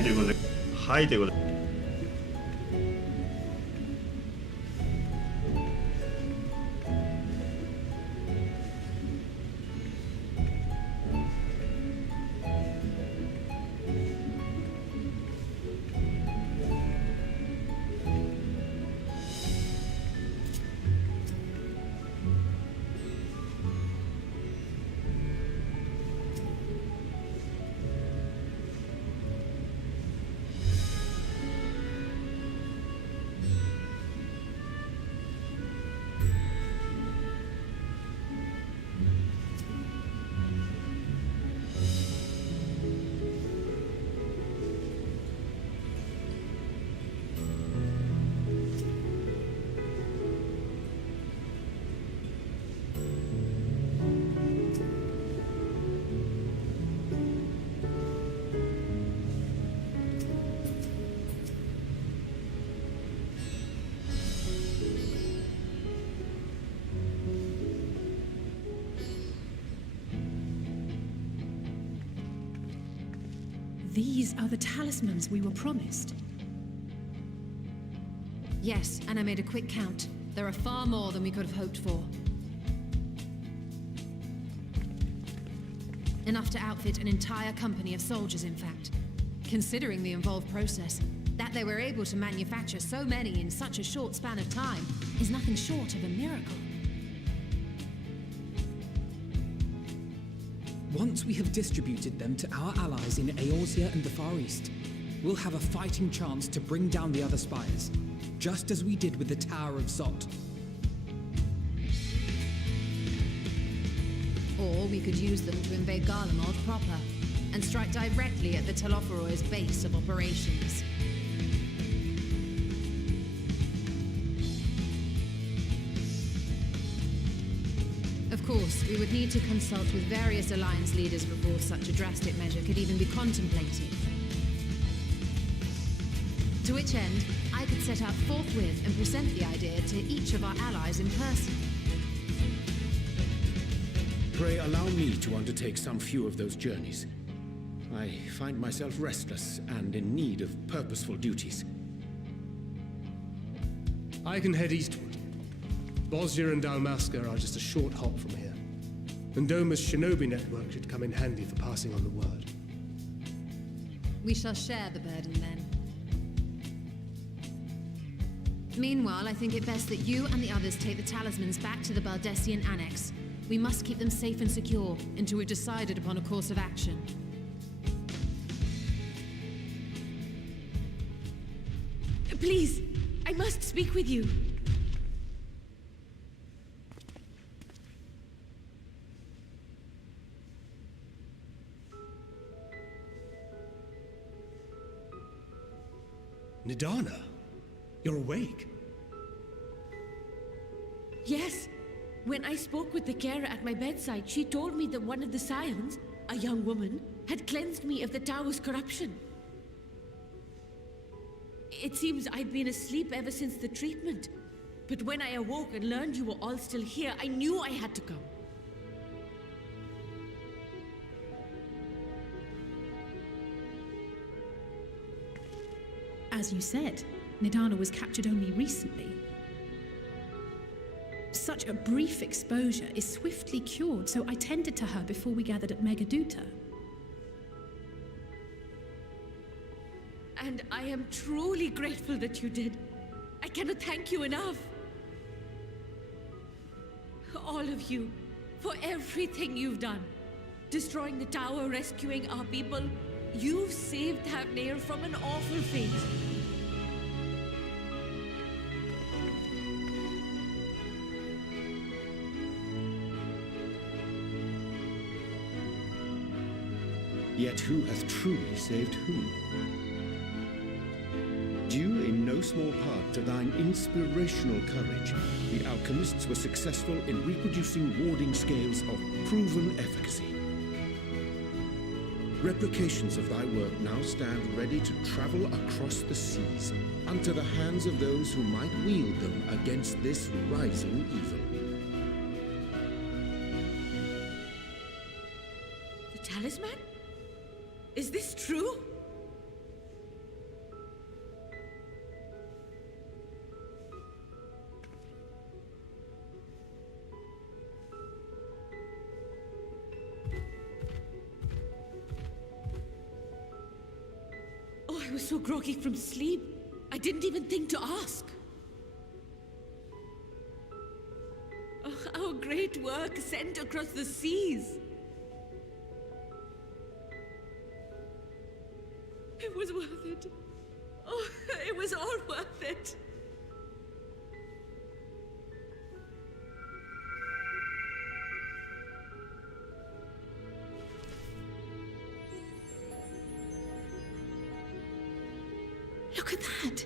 はいということで、はいということで。These are the talismans we were promised. Yes, and I made a quick count. There are far more than we could have hoped for. Enough to outfit an entire company of soldiers, in fact. Considering the involved process, that they were able to manufacture so many in such a short span of time is nothing short of a miracle. Once we have distributed them to our allies in Eorzea and the Far East, we'll have a fighting chance to bring down the other spires, just as we did with the Tower of Zot. Or we could use them to invade Garlemald proper, and strike directly at the Telophoroid's base of operations. Of course, we would need to consult with various alliance leaders before such a drastic measure could even be contemplated. To which end, I could set out forthwith and present the idea to each of our allies in person. Pray allow me to undertake some few of those journeys. I find myself restless and in need of purposeful duties. I can head eastward. Bosnia and Dalmasca are just a short hop from here. And Doma's shinobi network should come in handy for passing on the word. We shall share the burden then. Meanwhile, I think it best that you and the others take the talismans back to the Baldessian Annex. We must keep them safe and secure until we've decided upon a course of action. Please, I must speak with you. Nidana, you're awake. Yes. When I spoke with the carer at my bedside, she told me that one of the scions, a young woman, had cleansed me of the tower's corruption. It seems I'd been asleep ever since the treatment. But when I awoke and learned you were all still here, I knew I had to come. As you said, Nidana was captured only recently. Such a brief exposure is swiftly cured, so I tended to her before we gathered at Megaduta. And I am truly grateful that you did. I cannot thank you enough. All of you, for everything you've done. Destroying the tower, rescuing our people. You've saved Thavnair from an awful fate. Yet who hath truly saved whom? Due in no small part to thine inspirational courage, the alchemists were successful in reproducing warding scales of proven efficacy. Replications of thy work now stand ready to travel across the seas, unto the hands of those who might wield them against this rising evil. The talisman? Is this true? so groggy from sleep, I didn't even think to ask. Our great work sent across the seas. It was worth it. Oh, it was all worth it. Look at that.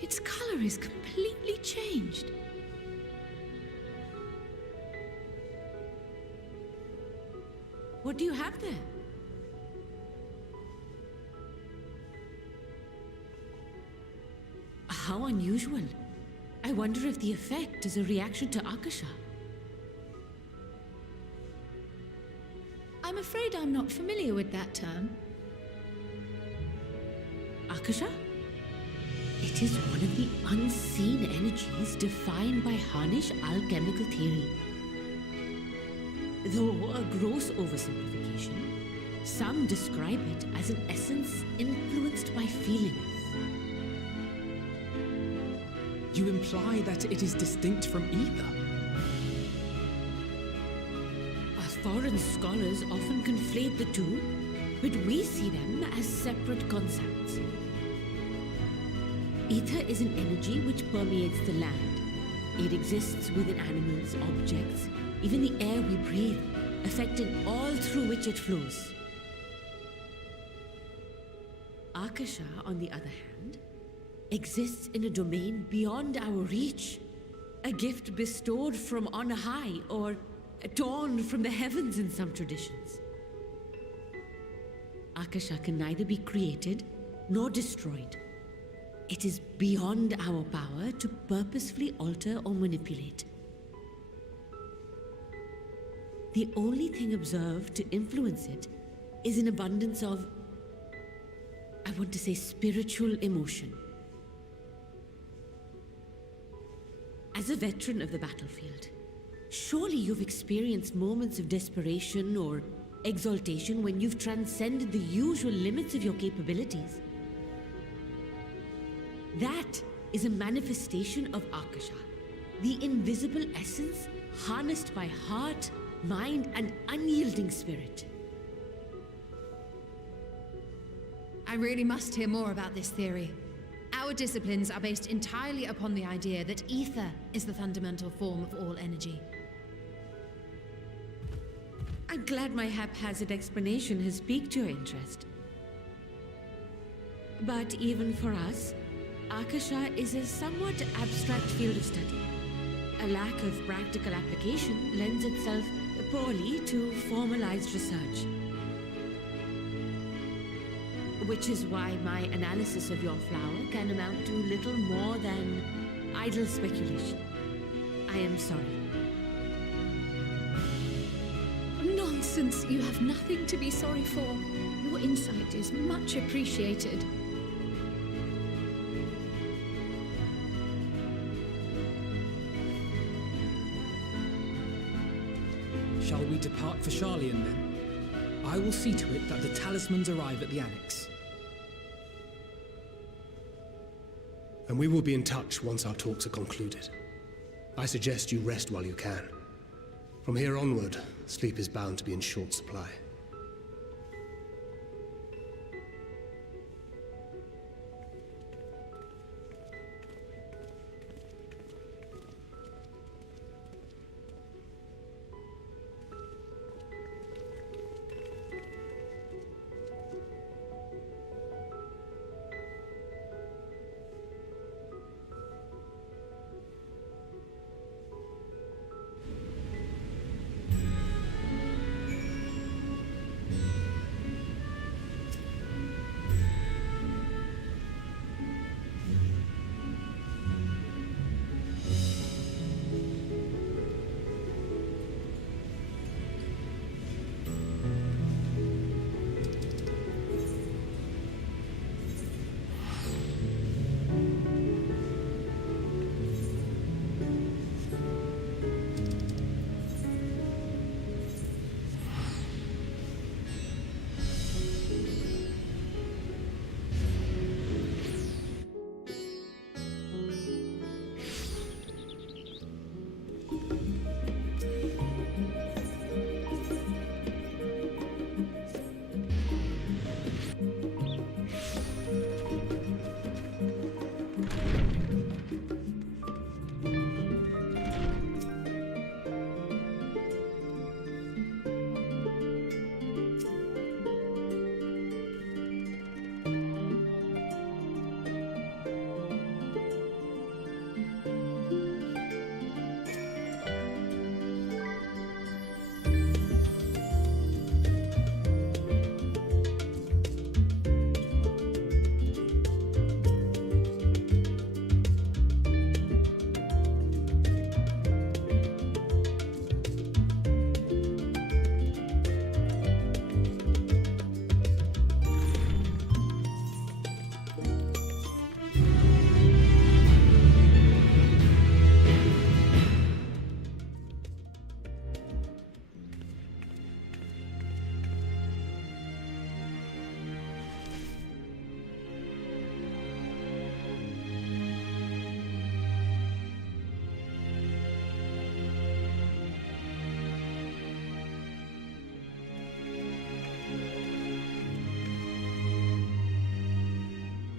Its color is completely changed. What do you have there? How unusual. I wonder if the effect is a reaction to Akasha. I'm afraid I'm not familiar with that term. Akasha? It is one of the unseen energies defined by Harnish alchemical theory. Though a gross oversimplification, some describe it as an essence influenced by feelings. You imply that it is distinct from ether? Foreign scholars often conflate the two, but we see them as separate concepts. Ether is an energy which permeates the land. It exists within animals, objects, even the air we breathe, affecting all through which it flows. Akasha, on the other hand, exists in a domain beyond our reach. A gift bestowed from on high, or torn from the heavens in some traditions. Akasha can neither be created nor destroyed. It is beyond our power to purposefully alter or manipulate. The only thing observed to influence it is an abundance of, I want to say, spiritual emotion. As a veteran of the battlefield, surely you've experienced moments of desperation or exaltation when you've transcended the usual limits of your capabilities. That is a manifestation of Akasha, the invisible essence harnessed by heart, mind, and unyielding spirit. I really must hear more about this theory. Our disciplines are based entirely upon the idea that ether is the fundamental form of all energy. I'm glad my haphazard explanation has piqued your interest. But even for us, Akasha is a somewhat abstract field of study. A lack of practical application lends itself poorly to formalized research. Which is why my analysis of your flower can amount to little more than idle speculation. I am sorry. Nonsense! You have nothing to be sorry for. Your insight is much appreciated. Shall we depart for Charlian then? I will see to it that the talismans arrive at the Annex. And we will be in touch once our talks are concluded. I suggest you rest while you can. From here onward, sleep is bound to be in short supply.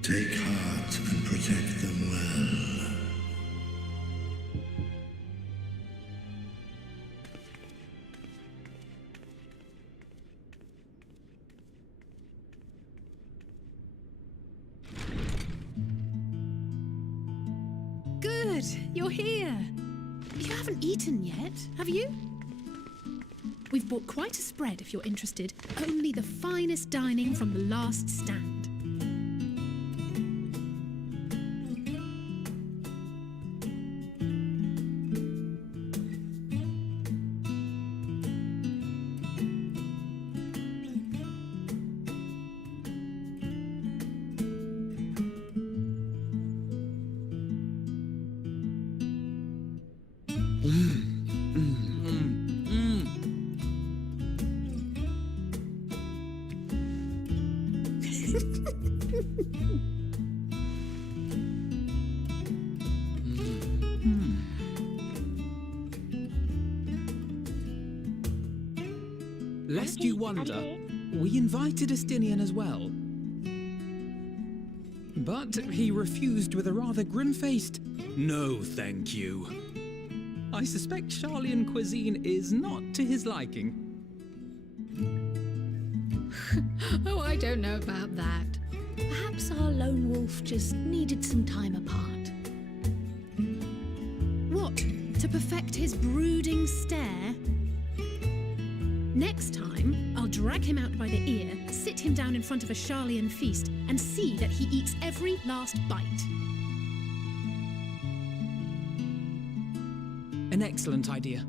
Take heart and protect them well. Good, you're here. You haven't eaten yet, have you? We've bought quite a spread if you're interested. Only the finest dining from the last stand. Lest you wonder, we invited Estinian as well. But he refused with a rather grim-faced, "No, thank you." I suspect Charlian cuisine is not to his liking. Oh, I don't know about that. Perhaps our lone wolf just needed some time apart. What? To perfect his brooding stare? Next time, I'll drag him out by the ear, sit him down in front of a Charlian feast, and see that he eats every last bite. An excellent idea.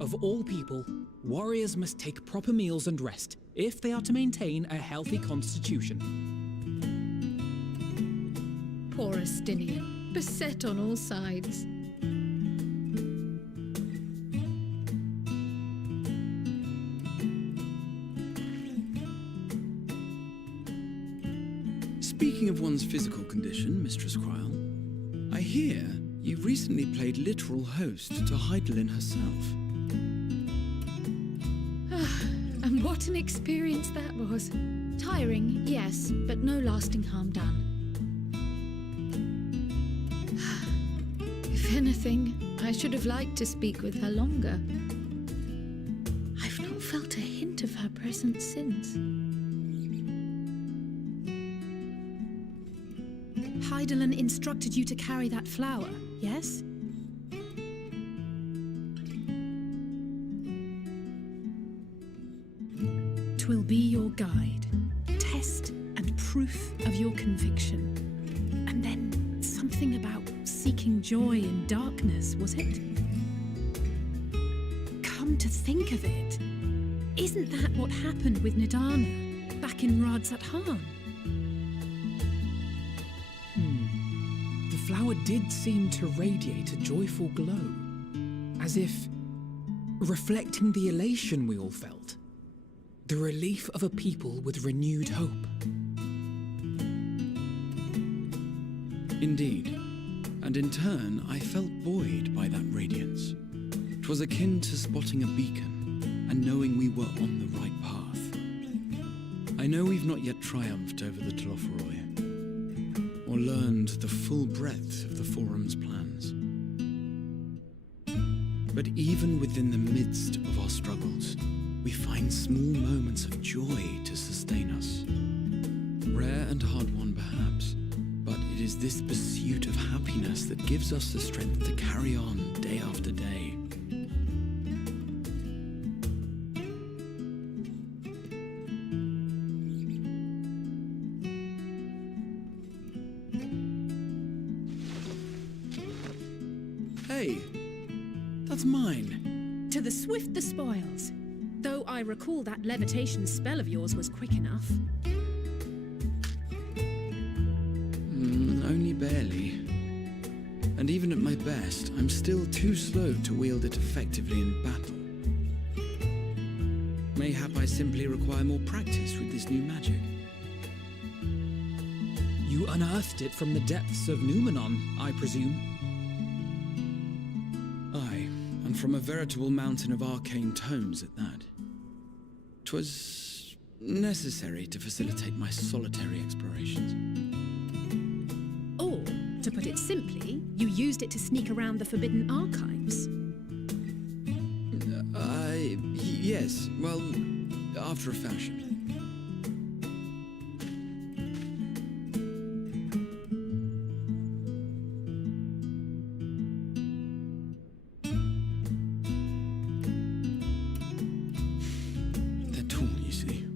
Of all people, warriors must take proper meals and rest if they are to maintain a healthy constitution. Poor Estinian, beset on all sides. Speaking of one's physical condition, Mistress Cryle, I hear you've recently played literal host to Heidelin herself. And what an experience that was. Tiring, yes, but no lasting harm done. If anything, I should have liked to speak with her longer. I've not felt a hint of her presence since. Heidelin instructed you to carry that flower, yes? Twill be your guide, test and proof of your conviction. And then something about seeking joy in darkness, was it? Come to think of it, isn't that what happened with Nidana back in Radzat-Han? The flower did seem to radiate a joyful glow, as if reflecting the elation we all felt, the relief of a people with renewed hope. Indeed, and in turn I felt buoyed by that radiance. 'Twas akin to spotting a beacon and knowing we were on the right path. I know we've not yet triumphed over the Telophoroi, or learned the full breadth of the Forum's plans. But even within the midst of our struggles, we find small moments of joy to sustain us. Rare and hard-won perhaps, but it is this pursuit of happiness that gives us the strength to carry on day after day. Hey, that's mine. To the swift the spoils. Though I recall that levitation spell of yours was quick enough. Only barely. And even at my best, I'm still too slow to wield it effectively in battle. Mayhap I simply require more practice with this new magic. You unearthed it from the depths of Numenon, I presume? Aye, and from a veritable mountain of arcane tomes at that. 'Twas necessary to facilitate my solitary explorations. To put it simply, you used it to sneak around the forbidden archives. Yes, well, after a fashion. They're tall, you see.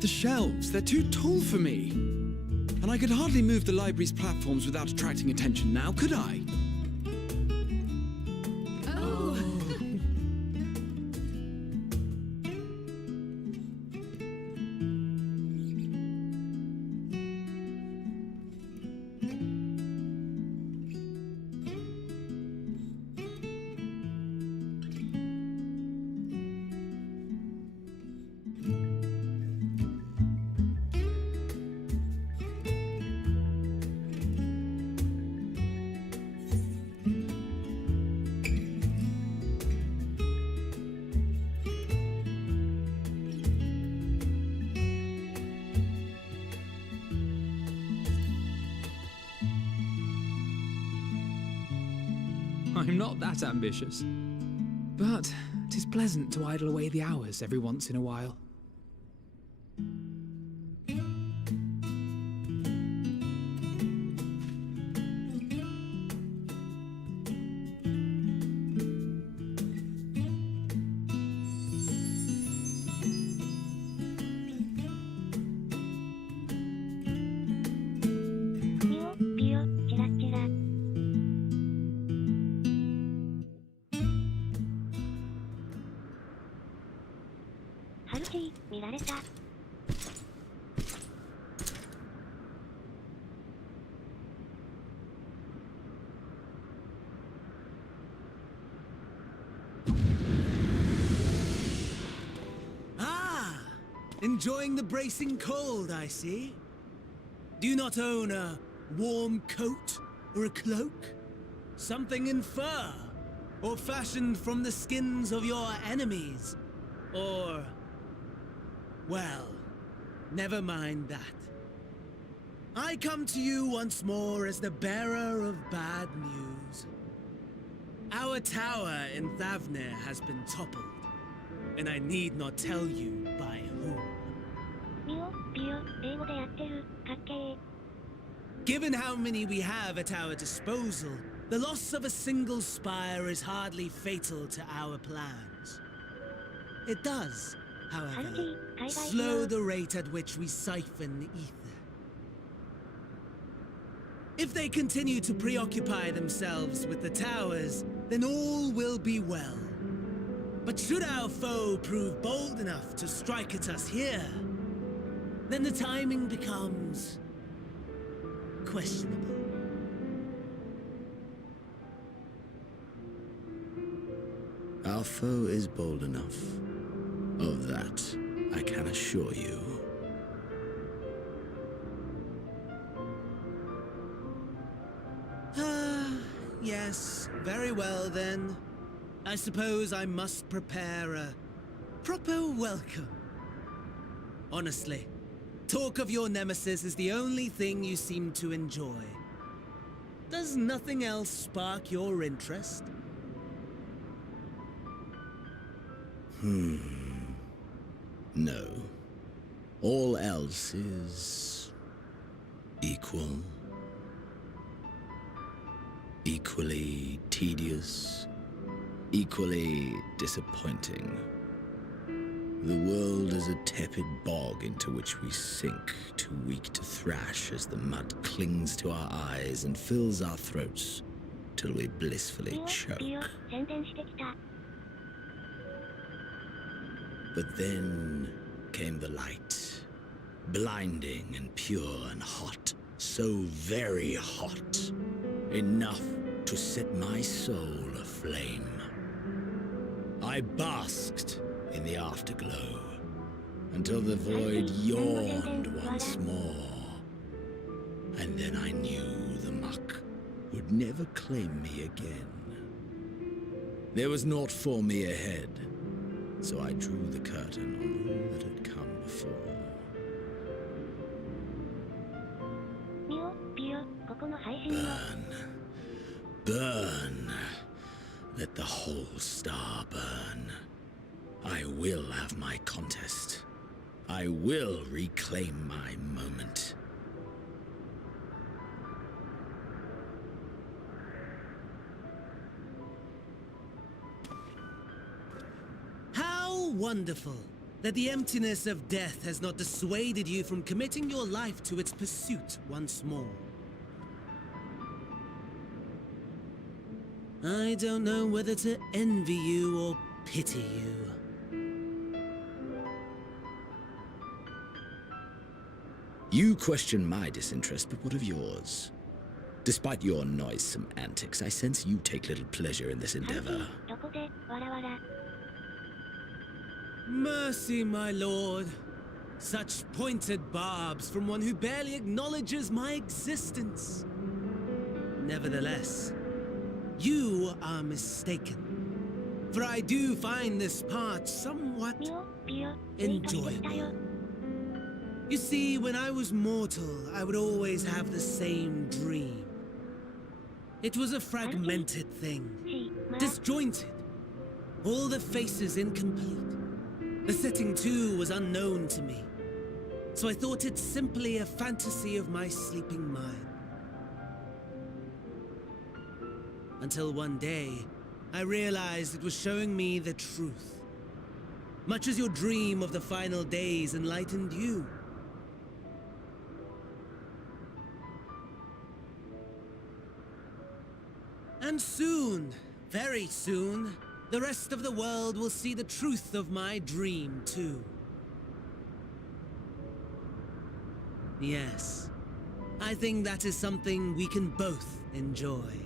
The shelves, they're too tall for me. And I could hardly move the library's platforms without attracting attention now, could I? Oh. I'm not that ambitious. But 'tis pleasant to idle away the hours every once in a while. Enjoying the bracing cold, I see. Do you not own a warm coat or a cloak? Something in fur? Or fashioned from the skins of your enemies? Or... well, never mind that. I come to you once more as the bearer of bad news. Our tower in Thavnir has been toppled, and I need not tell you by whom. Given how many we have at our disposal, the loss of a single spire is hardly fatal to our plans. It does, however, slow the rate at which we siphon ether. If they continue to preoccupy themselves with the towers, then all will be well. But should our foe prove bold enough to strike at us here, then the timing becomes questionable. Our foe is bold enough. Of that, I can assure you. Yes, very well then. I suppose I must prepare a proper welcome. Honestly, talk of your nemesis is the only thing you seem to enjoy. Does nothing else spark your interest? No. All else is... equal. Equally tedious. Equally disappointing. The world is a tepid bog into which we sink, too weak to thrash as the mud clings to our eyes and fills our throats till we blissfully choke. But then came the light, blinding and pure and hot, so very hot, enough to set my soul aflame. I basked in the afterglow until the void yawned once more. And then I knew the muck would never claim me again. There was naught for me ahead, so I drew the curtain on all that had come before. Burn. Let the whole star burn. I will have my contest. I will reclaim my moment. How wonderful that the emptiness of death has not dissuaded you from committing your life to its pursuit once more. I don't know whether to envy you or pity you. You question my disinterest, but what of yours? Despite your noisome antics, I sense you take little pleasure in this endeavor. Mercy, my lord. Such pointed barbs from one who barely acknowledges my existence. Nevertheless, you are mistaken. For I do find this part somewhat enjoyable. You see, when I was mortal, I would always have the same dream. It was a fragmented thing, disjointed, all the faces incomplete. The setting, too, was unknown to me, so I thought it simply a fantasy of my sleeping mind. Until one day, I realized it was showing me the truth, much as your dream of the final days enlightened you. And soon, very soon, the rest of the world will see the truth of my dream, too. Yes, I think that is something we can both enjoy.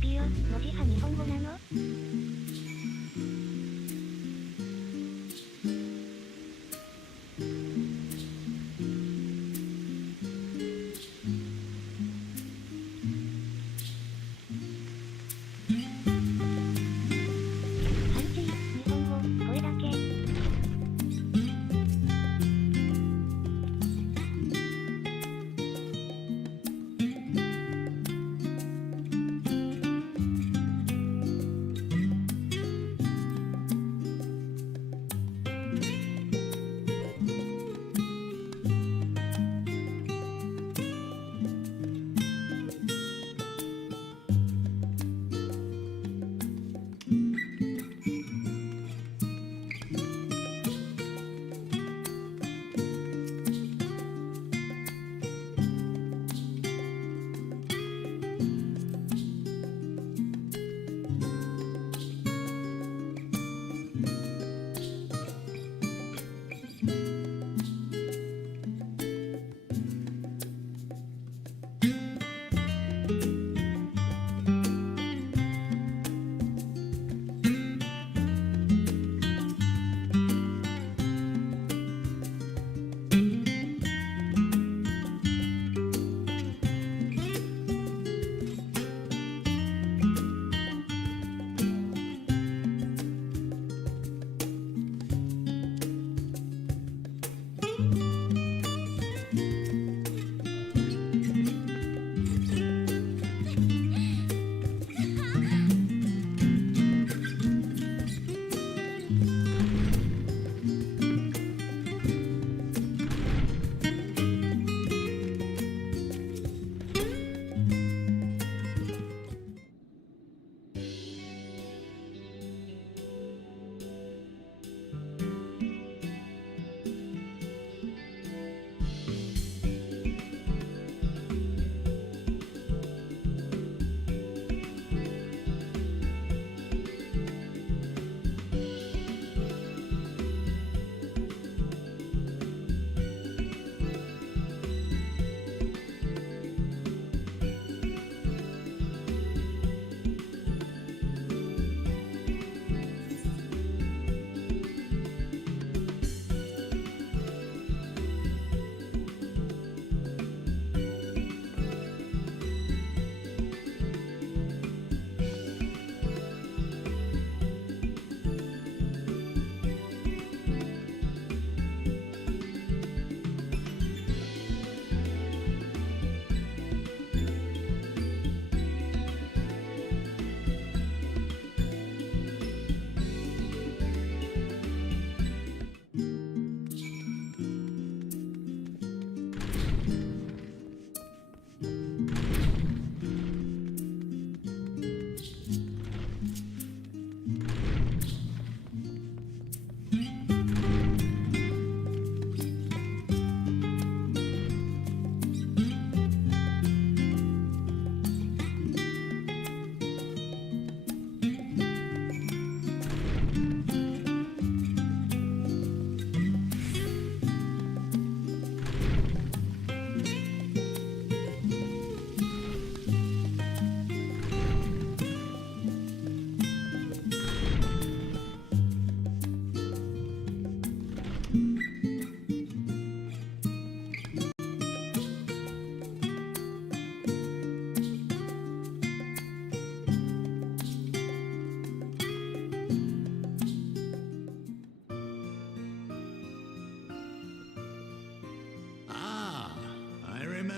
ビューの字は日本語なの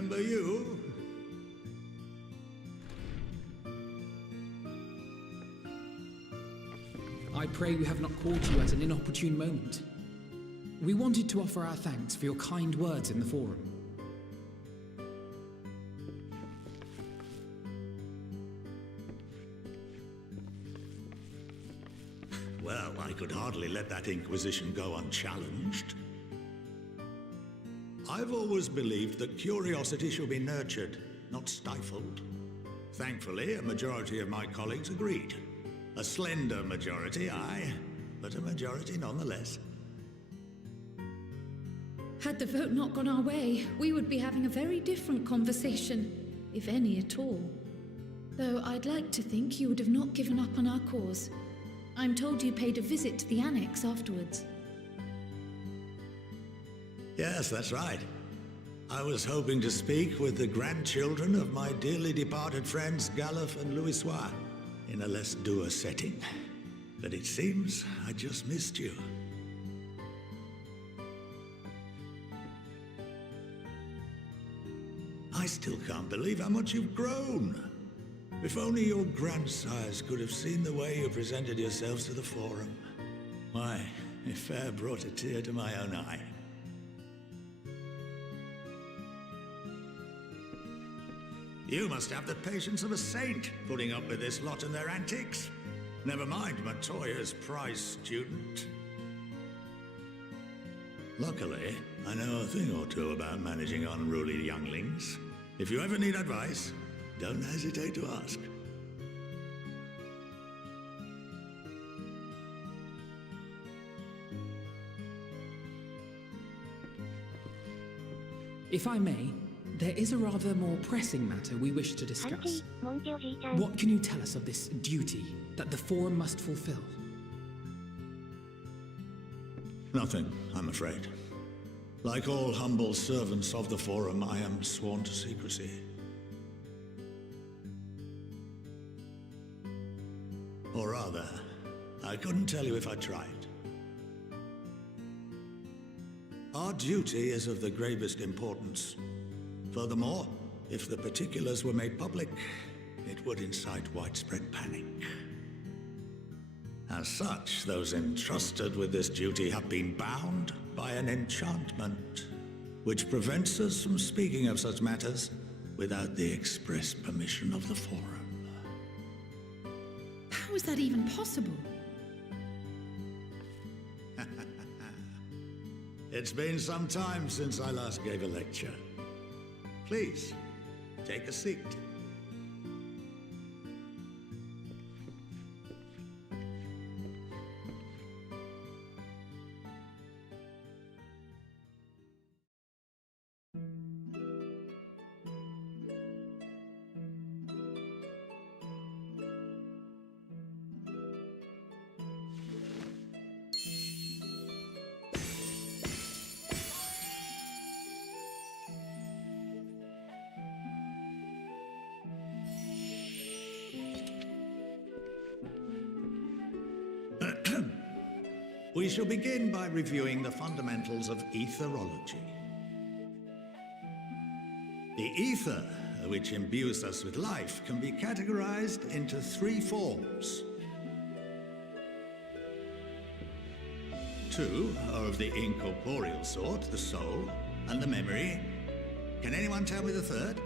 ？remember you. I pray we have not caught you at an inopportune moment. We wanted to offer our thanks for your kind words in the forum. Well, I could hardly let that inquisition go unchallenged. I've always believed that curiosity should be nurtured, not stifled. Thankfully, a majority of my colleagues agreed. A slender majority, aye, but a majority nonetheless. Had the vote not gone our way, we would be having a very different conversation, if any at all. Though I'd like to think you would have not given up on our cause. I'm told you paid a visit to the annex afterwards. Yes, that's right. I was hoping to speak with the grandchildren of my dearly departed friends Galuf and Louisoix in a less dour setting. But it seems I just missed you. I still can't believe how much you've grown. If only your grandsires could have seen the way you presented yourselves to the Forum. Why, it fair brought a tear to my own eye. You must have the patience of a saint, putting up with this lot and their antics. Never mind Matoya's prize student. Luckily, I know a thing or two about managing unruly younglings. If you ever need advice, don't hesitate to ask. If I may, there is a rather more pressing matter we wish to discuss. What can you tell us of this duty that the Forum must fulfill? Nothing, I'm afraid. Like all humble servants of the Forum, I am sworn to secrecy. Or rather, I couldn't tell you if I tried. Our duty is of the gravest importance. Furthermore, if the particulars were made public, it would incite widespread panic. As such, those entrusted with this duty have been bound by an enchantment, which prevents us from speaking of such matters without the express permission of the Forum. How is that even possible? It's been some time since I last gave a lecture. Please, take a seat. We shall begin by reviewing the fundamentals of etherology. The ether, which imbues us with life, can be categorized into three forms. Two are of the incorporeal sort, the soul and the memory. Can anyone tell me the third?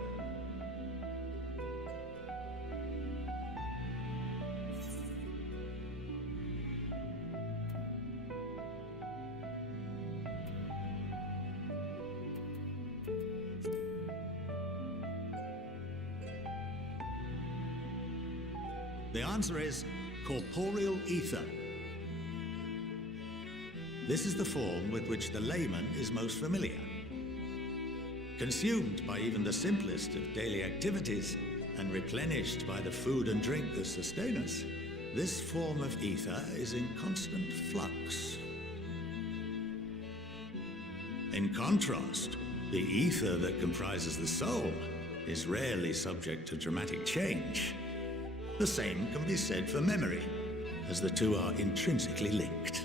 The answer is corporeal ether. This is the form with which the layman is most familiar. Consumed by even the simplest of daily activities and replenished by the food and drink that sustain us, this form of ether is in constant flux. In contrast, the ether that comprises the soul is rarely subject to dramatic change. The same can be said for memory, as the two are intrinsically linked.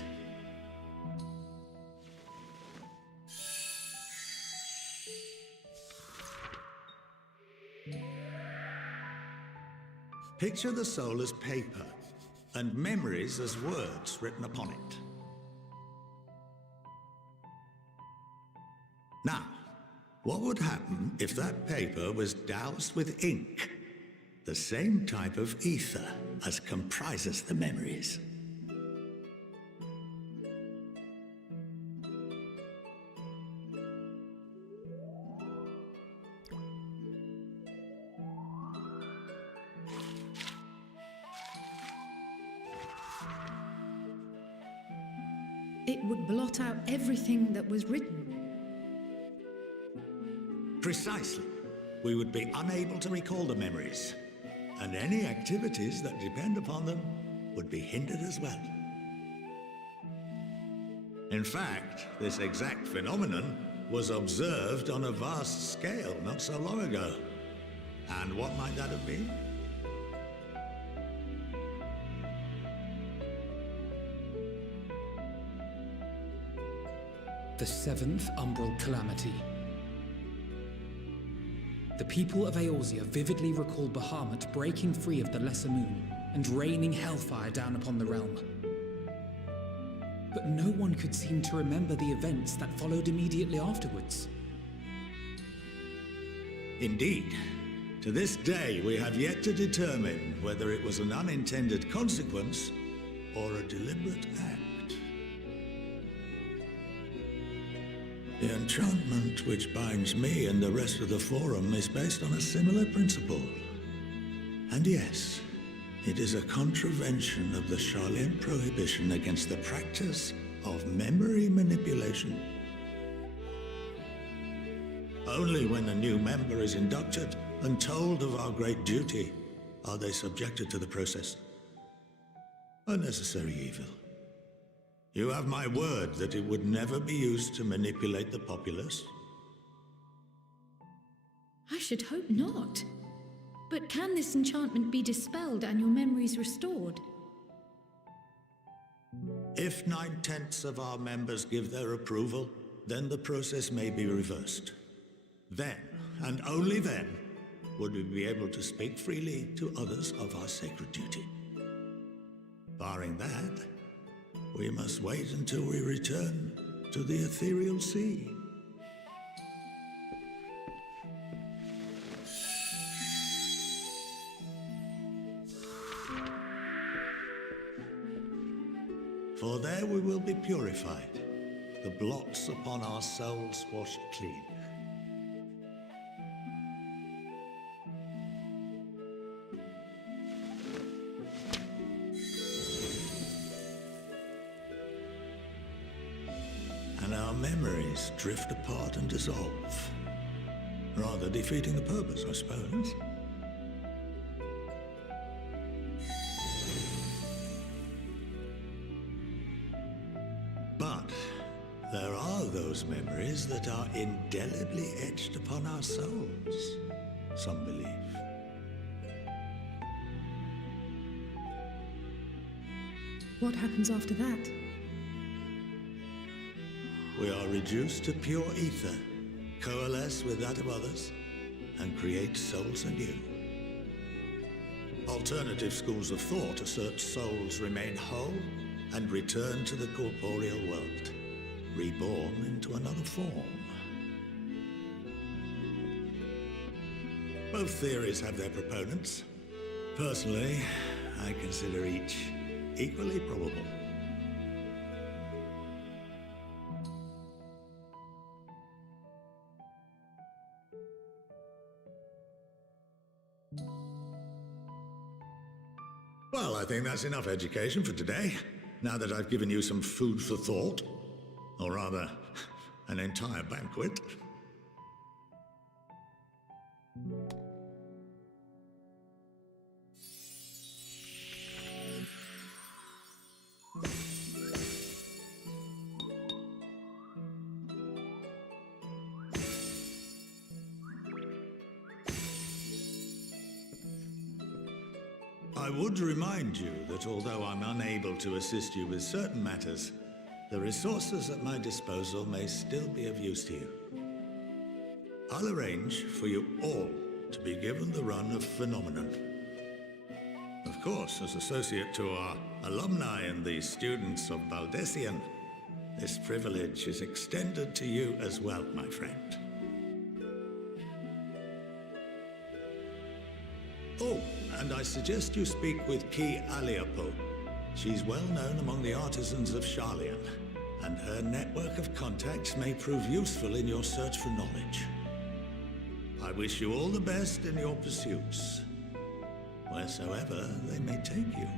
Picture the soul as paper, and memories as words written upon it. Now, what would happen if that paper was doused with ink? The same type of ether as comprises the memories. It would blot out everything that was written. Precisely. We would be unable to recall the memories. and any activities that depend upon them would be hindered as well. In fact, this exact phenomenon was observed on a vast scale not so long ago. And what might that have been? The seventh umbral calamity. The people of Eorzea vividly recall Bahamut breaking free of the Lesser Moon and raining hellfire down upon the realm. But no one could seem to remember the events that followed immediately afterwards. Indeed. To this day, we have yet to determine whether it was an unintended consequence or a deliberate act. The enchantment which binds me and the rest of the Forum is based on a similar principle. And yes, it is a contravention of the Sharlayan prohibition against the practice of memory manipulation. Only when a new member is inducted and told of our great duty are they subjected to the process. A necessary evil. You have my word that it would never be used to manipulate the populace? I should hope not. But can this enchantment be dispelled and your memories restored? If 9/10 of our members give their approval, then the process may be reversed. Then, and only then, would we be able to speak freely to others of our sacred duty. Barring that, we must wait until we return to the ethereal sea. For there we will be purified, the blots upon our souls washed clean. And our memories drift apart and dissolve, rather defeating the purpose, I suppose. But there are those memories that are indelibly etched upon our souls, some believe. What happens after that? We are reduced to pure ether, coalesce with that of others, and create souls anew. Alternative schools of thought assert souls remain whole and return to the corporeal world, reborn into another form. Both theories have their proponents. Personally, I consider each equally probable. Well, I think that's enough education for today, now that I've given you some food for thought. Or rather, an entire banquet. I would remind you that although I'm unable to assist you with certain matters, the resources at my disposal may still be of use to you. I'll arrange for you all to be given the run of Phenomenon. Of course, as associate to our alumni and the students of Baldessian, this privilege is extended to you as well, my friend. Oh, and I suggest you speak with Ki Aliapo. She's well known among the artisans of Sharlayan, and her network of contacts may prove useful in your search for knowledge. I wish you all the best in your pursuits, wheresoever they may take you.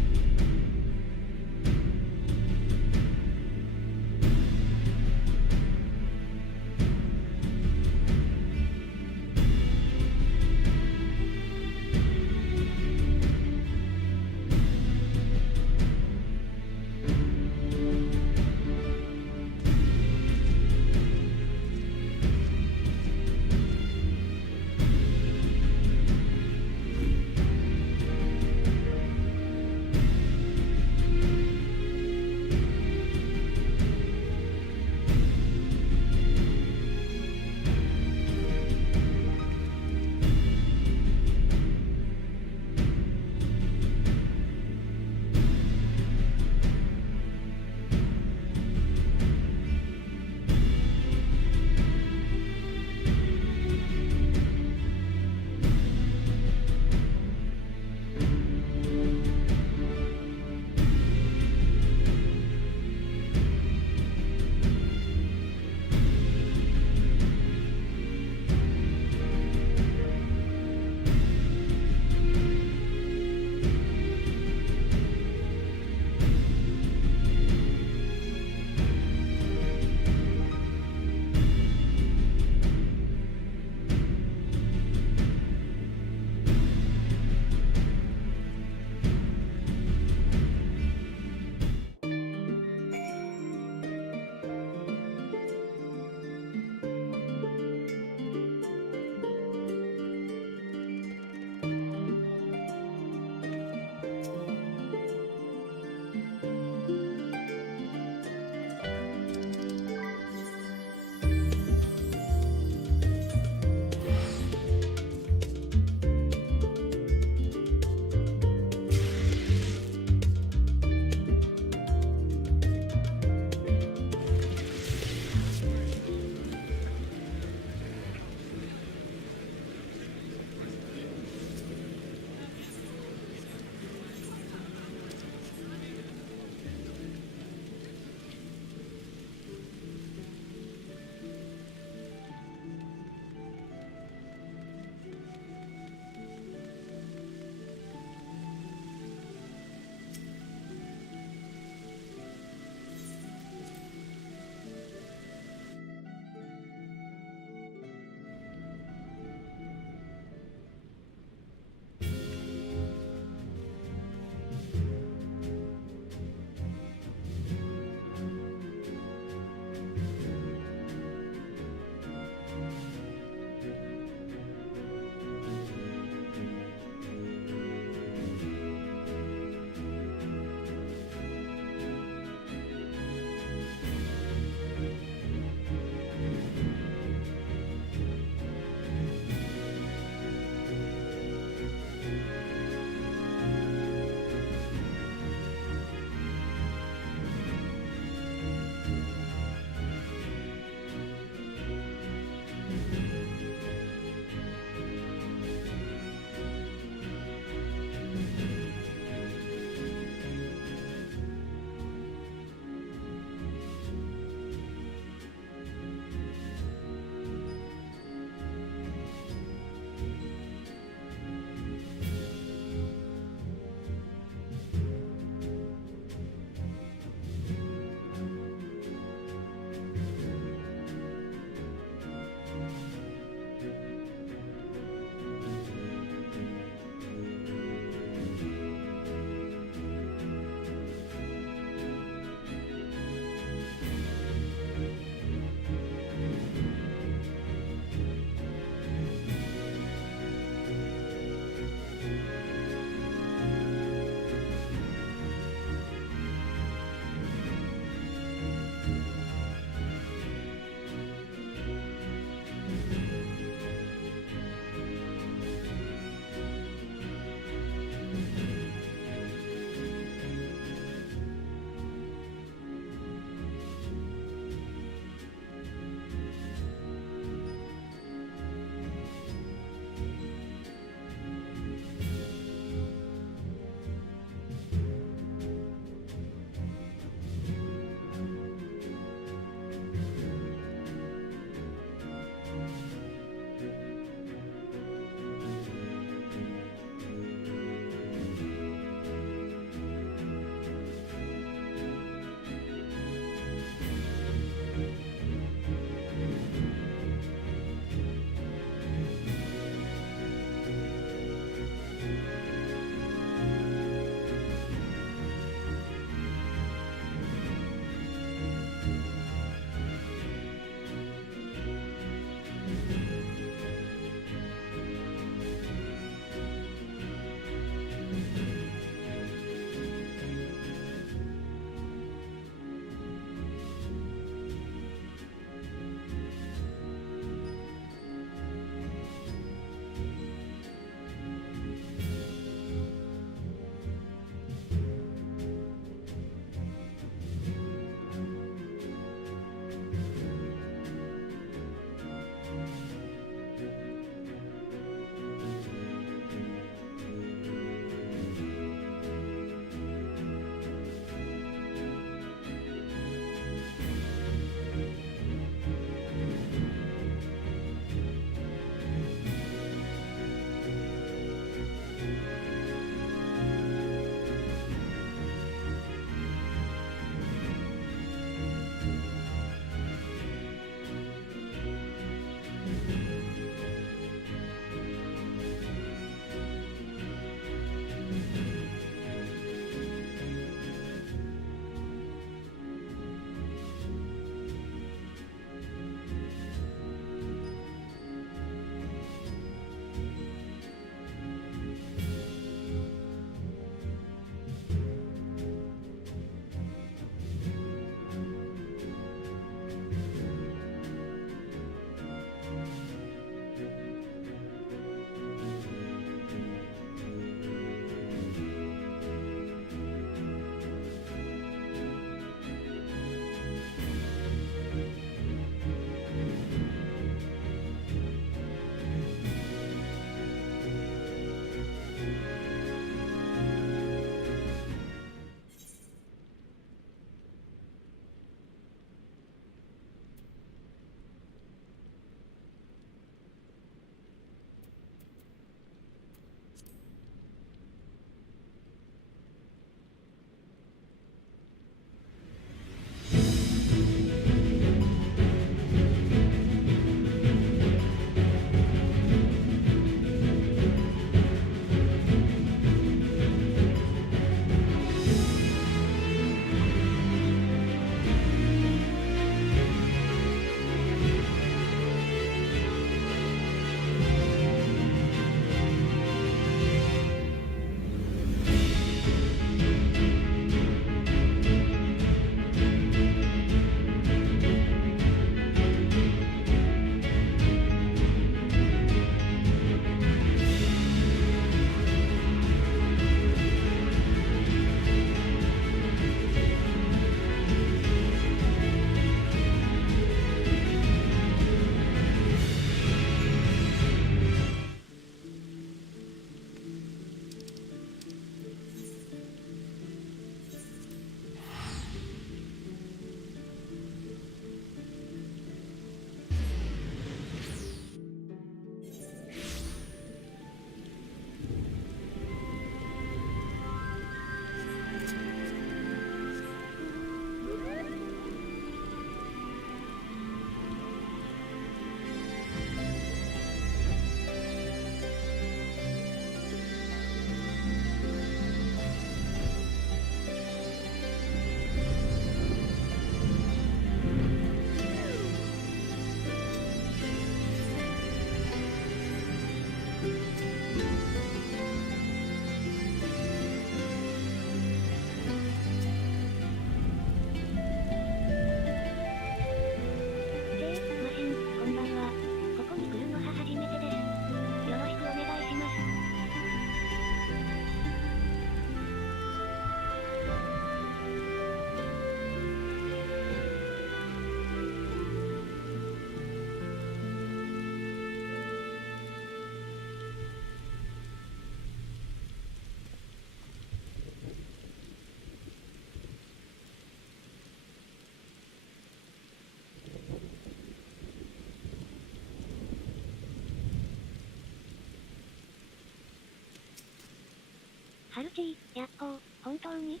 ハルチー、やっほー、本当に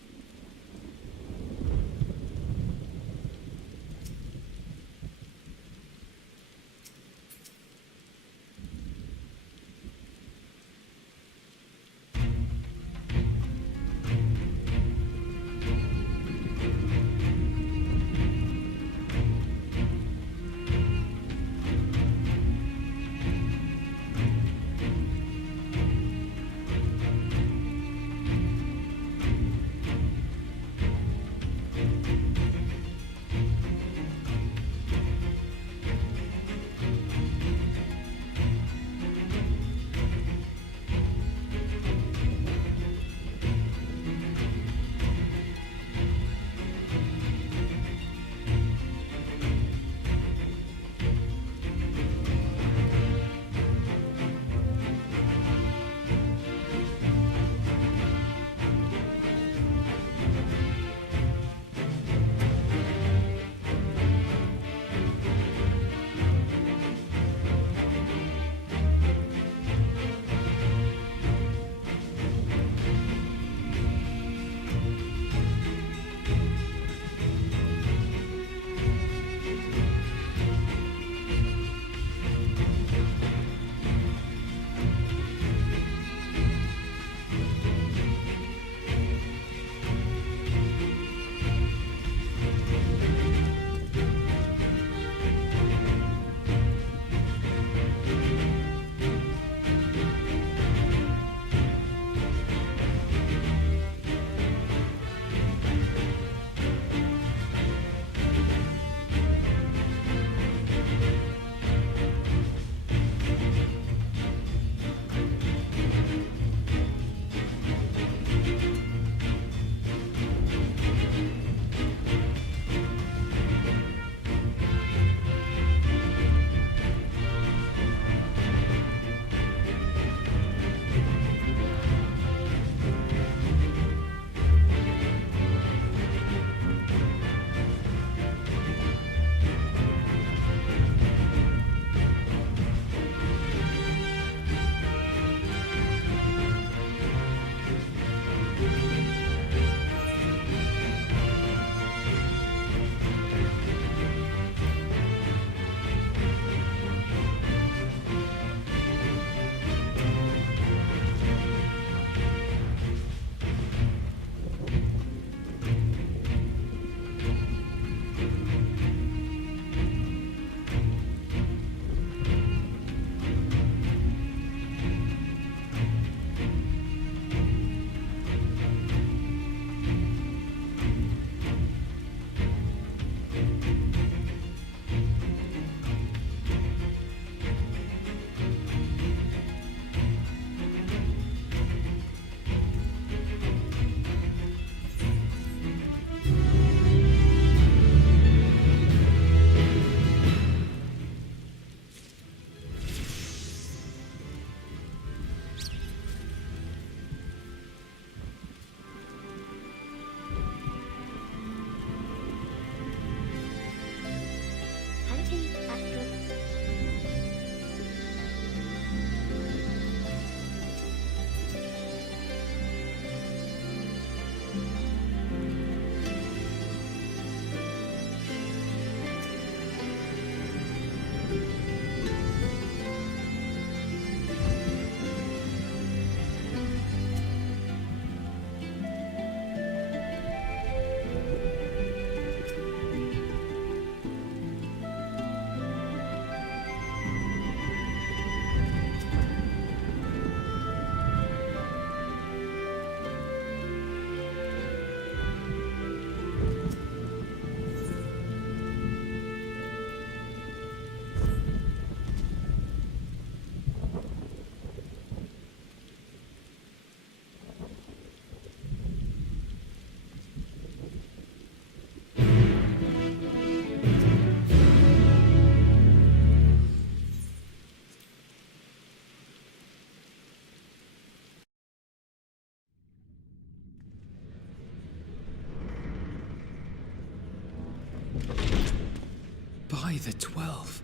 By the 12.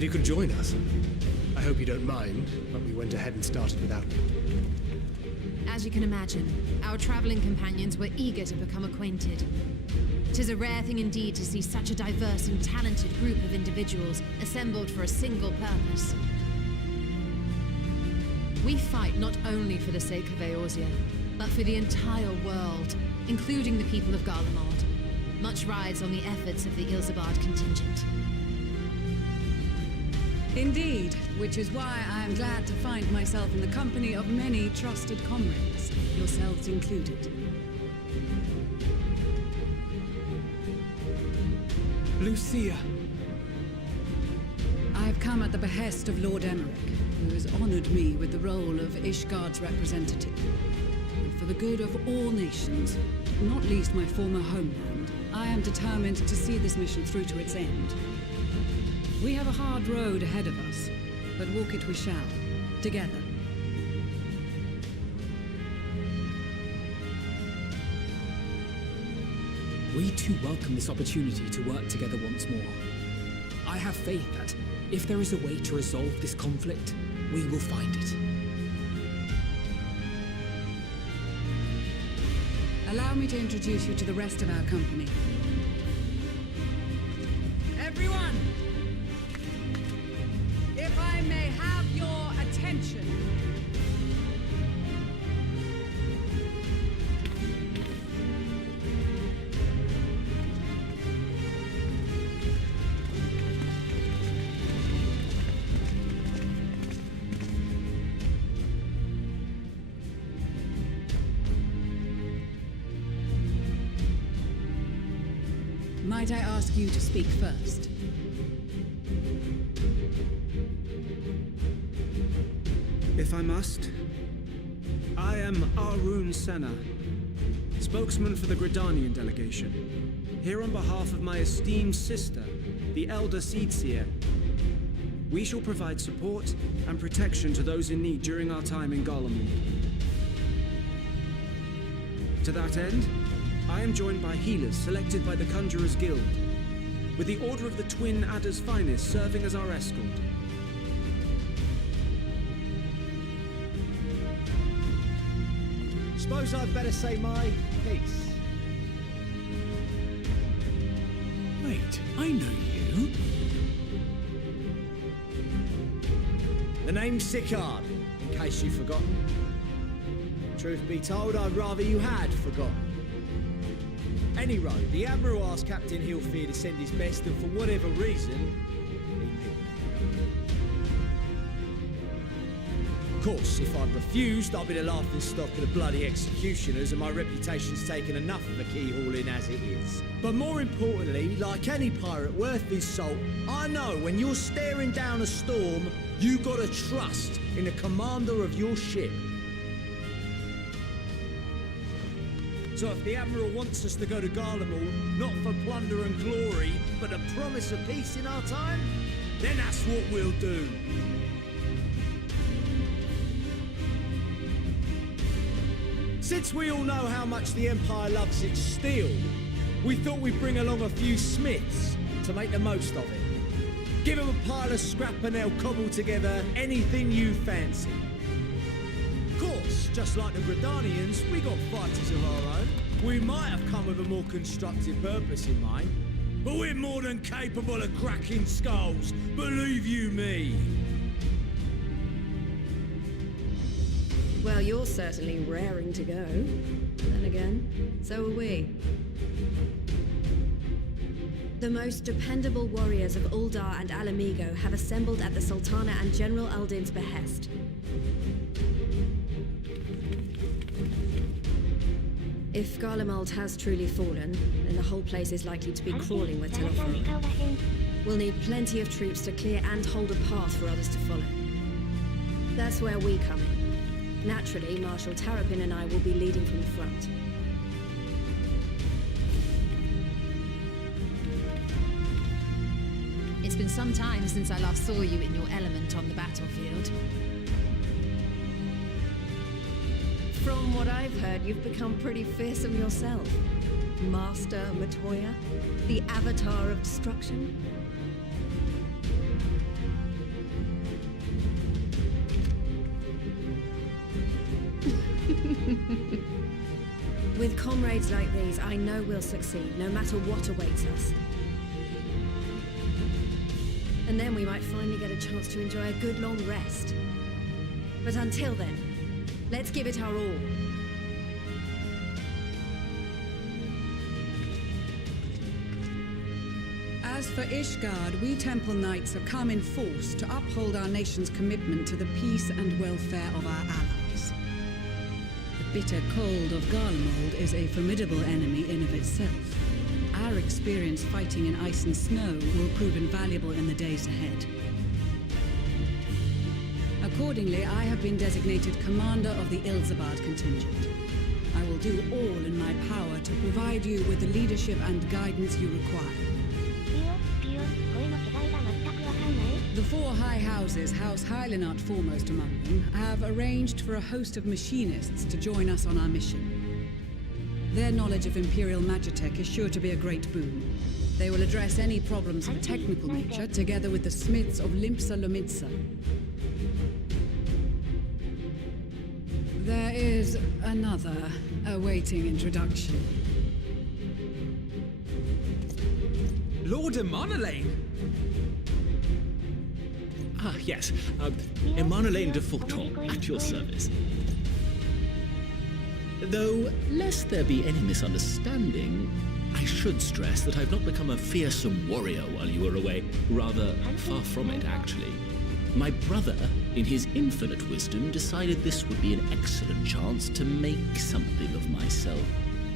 Glad you could join us. I hope you don't mind, but we went ahead and started without you. As you can imagine, our traveling companions were eager to become acquainted. 'Tis a rare thing indeed to see such a diverse and talented group of individuals assembled for a single purpose. We fight not only for the sake of Eorzea, but for the entire world, including the people of Garlemald. Much rides on the efforts of the Ilzabard contingent. Indeed, which is why I am glad to find myself in the company of many trusted comrades, yourselves included. Lucia! I have come at the behest of Lord Emmerich, who has honored me with the role of Ishgard's representative. And for the good of all nations, not least my former homeland, I am determined to see this mission through to its end. We have a hard road ahead of us, but walk it we shall, together. We too welcome this opportunity to work together once more. I have faith that, if there is a way to resolve this conflict, we will find it. Allow me to introduce you to the rest of our company. Everyone! If I may have your attention. Might I ask you to speak first? If I must, I am Arun Senna, spokesman for the Gridanian delegation, here on behalf of my esteemed sister, the Elder Seedseer. We shall provide support and protection to those in need during our time in Garlemald. To that end, I am joined by healers selected by the Conjurers Guild, with the Order of the Twin Adder's Finest serving as our escort. Suppose I'd better say my piece. Wait, I know you. The name's Sicard, in case you've forgotten. Truth be told, I'd rather you had forgotten. Any road, the Admiral asked Captain Hilfear to send his best, and for whatever reason, he picked me. Of course, if I'd refused, I'd be the laughingstock of the bloody executioners, and my reputation's taken enough of a keyhauling as it is. But more importantly, like any pirate worth his salt, I know when you're staring down a storm, you gotta trust in the commander of your ship. So if the Admiral wants us to go to Garlemald, not for plunder and glory, but a promise of peace in our time, then that's what we'll do. Since we all know how much the Empire loves its steel, we thought we'd bring along a few smiths to make the most of it. Give them a pile of scrap and they'll cobble together anything you fancy. Of course, just like the Gridanians, we got fighters of our own. We might have come with a more constructive purpose in mind, but we're more than capable of cracking skulls, believe you me. Well, you're certainly raring to go. Then again, so are we. The most dependable warriors of Uldar and Alamigo have assembled at the Sultana and General Aldin's behest. If Garlemald has truly fallen, then the whole place is likely to be crawling with Telefora. We'll need plenty of troops to clear and hold a path for others to follow. That's where we come in. Naturally, Marshal Tarapin and I will be leading from the front. It's been some time since I last saw you in your element on the battlefield. From what I've heard, you've become pretty fearsome yourself. Master Matoya, the Avatar of Destruction. With comrades like these, I know we'll succeed, no matter what awaits us. And then we might finally get a chance to enjoy a good long rest. But until then, let's give it our all. As for Ishgard, we Temple Knights have come in force to uphold our nation's commitment to the peace and welfare of our allies. The bitter cold of Garlemald is a formidable enemy in of itself. Our experience fighting in ice and snow will prove invaluable in the days ahead. Accordingly, I have been designated commander of the Ilzabard contingent. I will do all in my power to provide you with the leadership and guidance you require. The four high houses, House Hylinart foremost among them, have arranged for a host of machinists to join us on our mission. Their knowledge of Imperial Magitech is sure to be a great boon. They will address any problems of a technical nature together with the smiths of Limpsa Lomitsa. There is another awaiting introduction. Lord Emanolaine! Ah, yes. Emanolaine de Forton, at your service. Though, lest there be any misunderstanding, I should stress that I've not become a fearsome warrior while you were away. Rather, far from it, actually. My brother, in his infinite wisdom, decided this would be an excellent chance to make something of myself.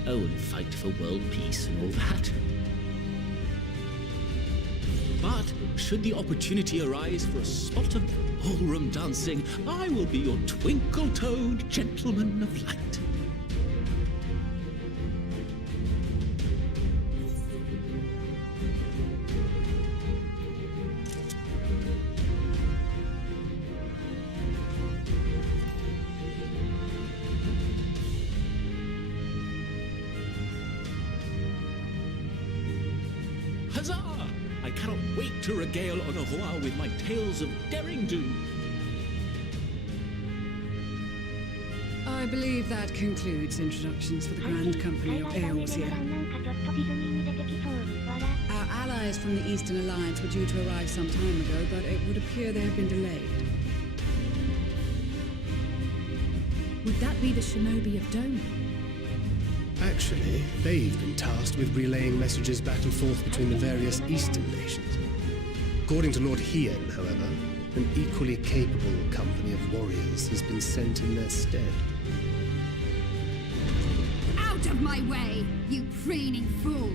Oh, and fight for world peace and all that. But, should the opportunity arise for a spot of ballroom dancing, I will be your twinkle-toed gentleman of light. Huzzah! I cannot wait to regale Honoroa with my tales of daring-do. I believe that concludes introductions for the Grand Company of Eorzea. Our allies from the Eastern Alliance were due to arrive some time ago, but it would appear they have been delayed. Would that be the shinobi of Dome? Actually, they've been tasked with relaying messages back and forth between the various Eastern nations. According to Lord Hien, however, an equally capable company of warriors has been sent in their stead. Out of my way, you preening fool!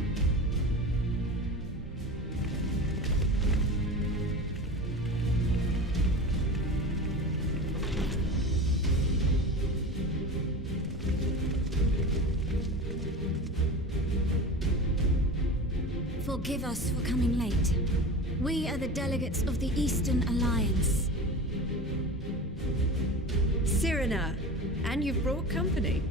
Forgive us for coming late. We are the delegates of the Eastern Alliance. Cyrena, and you've brought company.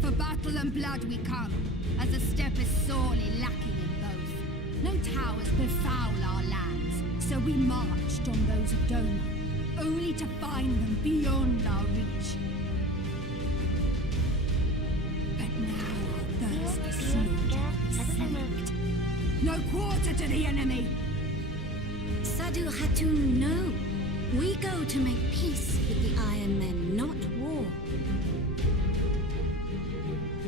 For battle and blood we come, as the steppe is sorely lacking in both. No towers befoul our lands, so we marched on those of Doma, only to find them beyond our reach. But now our thirst for slaughter is slaked. No quarter to the enemy! Sadu Hatun, no. We go to make peace with the Iron Men, not war.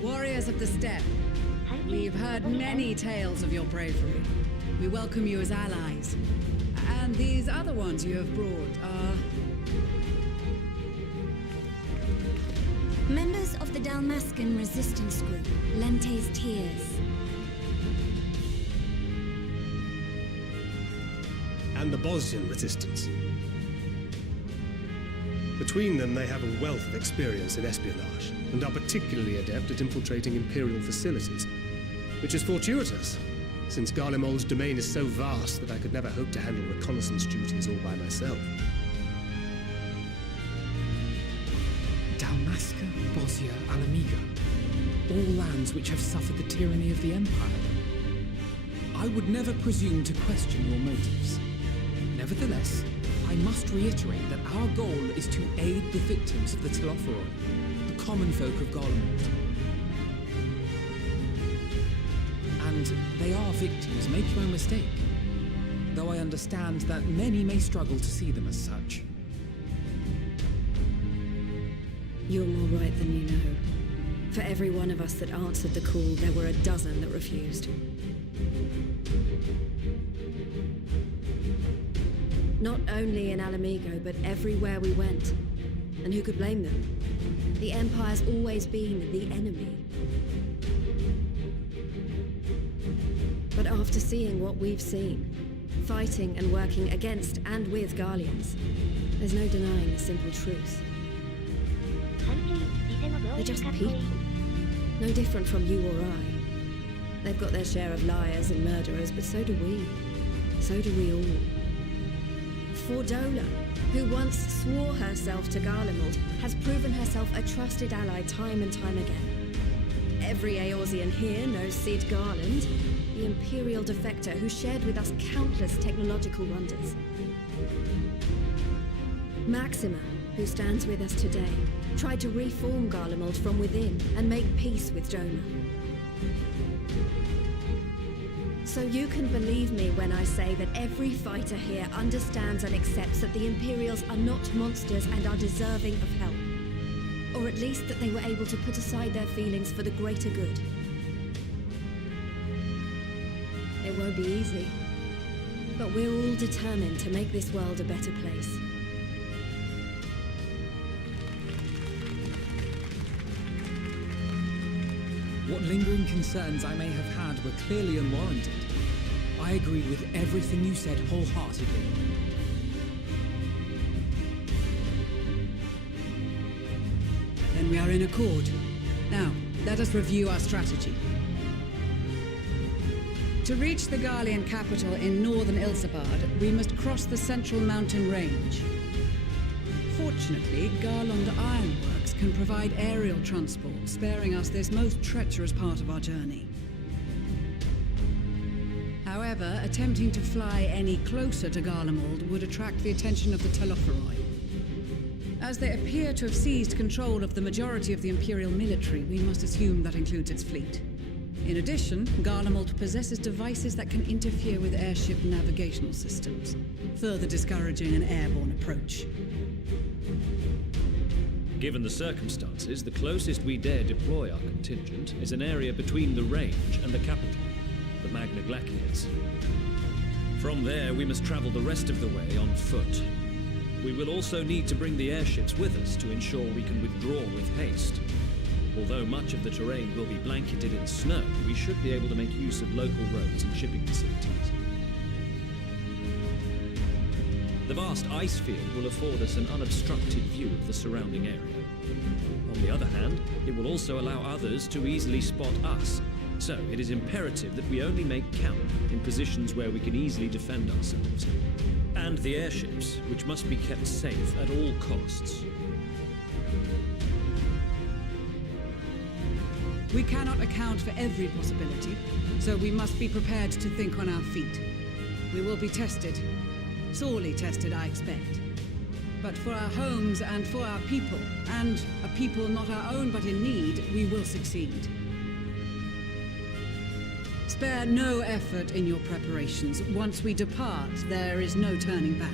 Warriors of the Steppe, we've heard many tales of your bravery. We welcome you as allies. And these other ones you have brought are... Members of the Dalmascan resistance group, Lente's Tears. And the Bosnian resistance. Between them, they have a wealth of experience in espionage, and are particularly adept at infiltrating Imperial facilities, which is fortuitous, since Garlemald's domain is so vast that I could never hope to handle reconnaissance duties all by myself. Dalmasca, Bosnia, Alamiga. All lands which have suffered the tyranny of the Empire. I would never presume to question your motives. Nevertheless, I must reiterate that our goal is to aid the victims of the Telophoroi. common folk of Garlemald. And they are victims, make no mistake. Though I understand that many may struggle to see them as such. You're more right than you know. For every one of us that answered the call, there were a dozen that refused. Not only in Alamigo, but everywhere we went. And who could blame them? The Empire's always been the enemy. But after seeing what we've seen, fighting and working against and with Garleans, there's no denying the simple truth. They're just people. No different from you or I. They've got their share of liars and murderers, but so do we. So do we all. Fordola, who once swore herself to Garlemald, has proven herself a trusted ally time and time again. Every Eorzean here knows Cid Garland, the Imperial defector who shared with us countless technological wonders. Maxima, who stands with us today, tried to reform Garlemald from within and make peace with Doma. So you can believe me when I say that every fighter here understands and accepts that the Imperials are not monsters and are deserving of help. Or at least that they were able to put aside their feelings for the greater good. It won't be easy, but we're all determined to make this world a better place. What lingering concerns I may have had were clearly unwarranted. I agree with everything you said wholeheartedly. Then we are in accord. Now, let us review our strategy. To reach the Garlean capital in northern Ilsabard, we must cross the central mountain range. Fortunately, Garland Ironworks can provide aerial transport, sparing us this most treacherous part of our journey. However, attempting to fly any closer to Garlemald would attract the attention of the Telophoroi. As they appear to have seized control of the majority of the Imperial military, we must assume that includes its fleet. In addition, Garlemald possesses devices that can interfere with airship navigational systems, further discouraging an airborne approach. Given the circumstances, the closest we dare deploy our contingent is an area between the range and the capital, the Magna Glaciers. From there, we must travel the rest of the way on foot. We will also need to bring the airships with us to ensure we can withdraw with haste. Although much of the terrain will be blanketed in snow, we should be able to make use of local roads and shipping facilities. The vast ice field will afford us an unobstructed view of the surrounding area. On the other hand, it will also allow others to easily spot us, so it is imperative that we only make camp in positions where we can easily defend ourselves. And the airships, which must be kept safe at all costs. We cannot account for every possibility, so we must be prepared to think on our feet. We will be tested. Sorely tested, I expect. But for our homes and for our people, and a people not our own but in need, we will succeed. Spare no effort in your preparations. Once we depart, there is no turning back.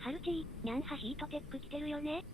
ハルチー、ニャンハヒートテック来てるよね。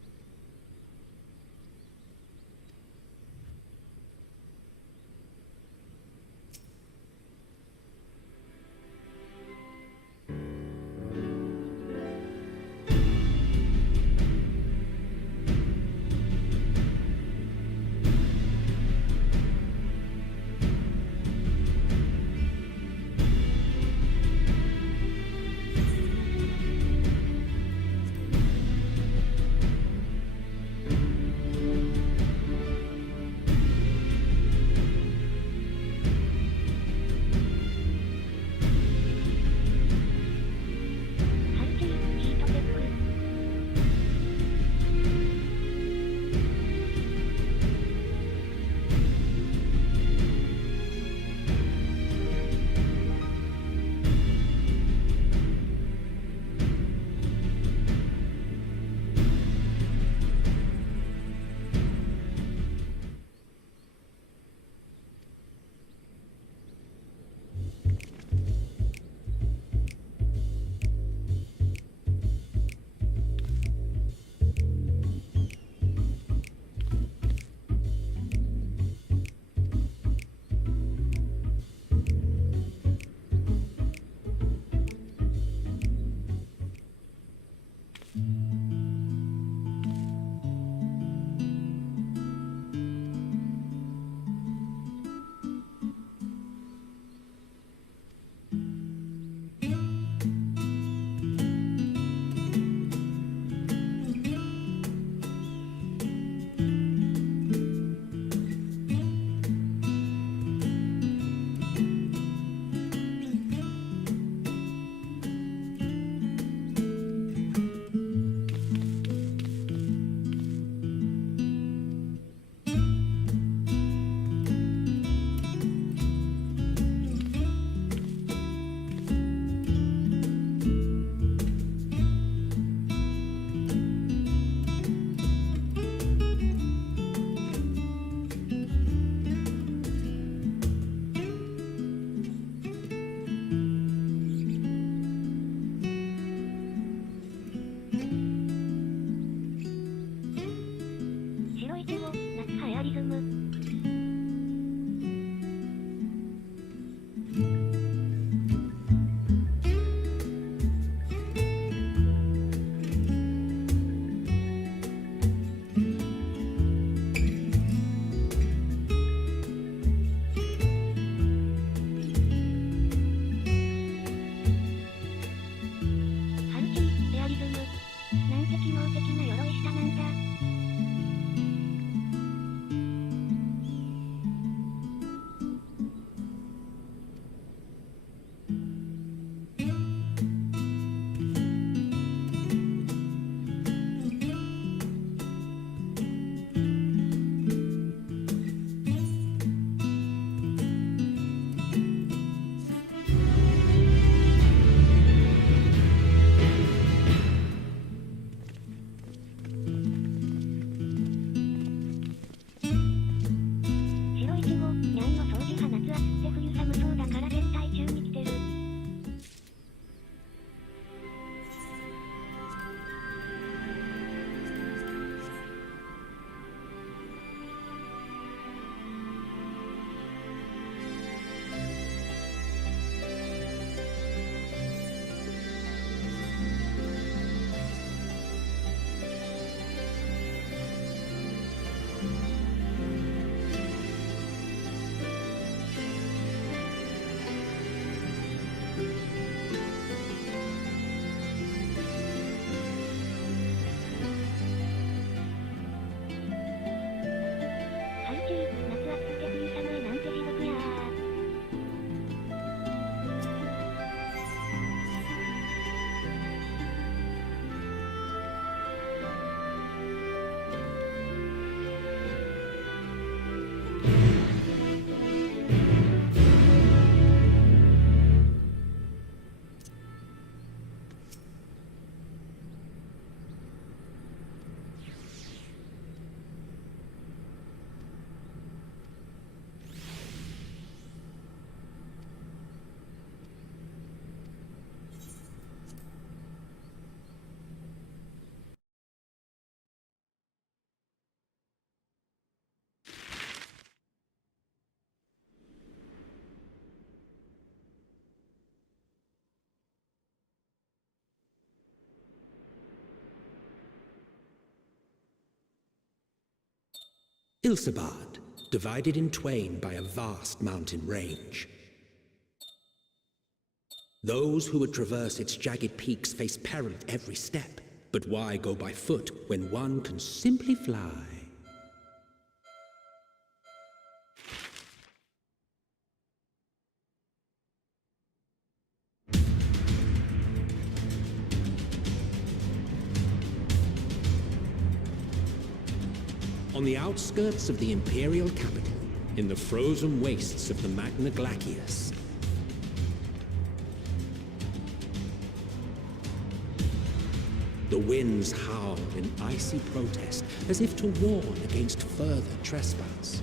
Ilsabard, divided in twain by a vast mountain range. Those who would traverse its jagged peaks face peril at every step. But why go by foot when one can simply fly? On the outskirts of the Imperial capital, in the frozen wastes of the Magna Glacius, the winds howl in icy protest, as if to warn against further trespass.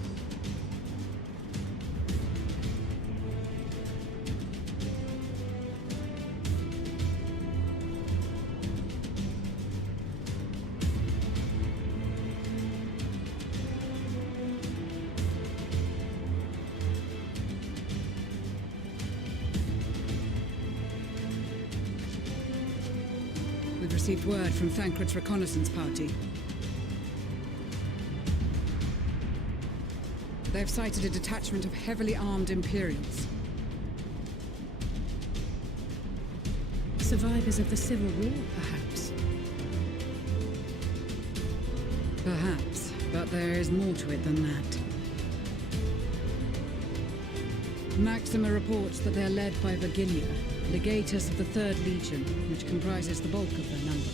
We've received word from Thancred's reconnaissance party. They've sighted a detachment of heavily armed Imperials. Survivors of the Civil War, perhaps? Perhaps, but there is more to it than that. Maxima reports that they're led by Virgilia, legatus of the 3rd Legion, which comprises the bulk of their number.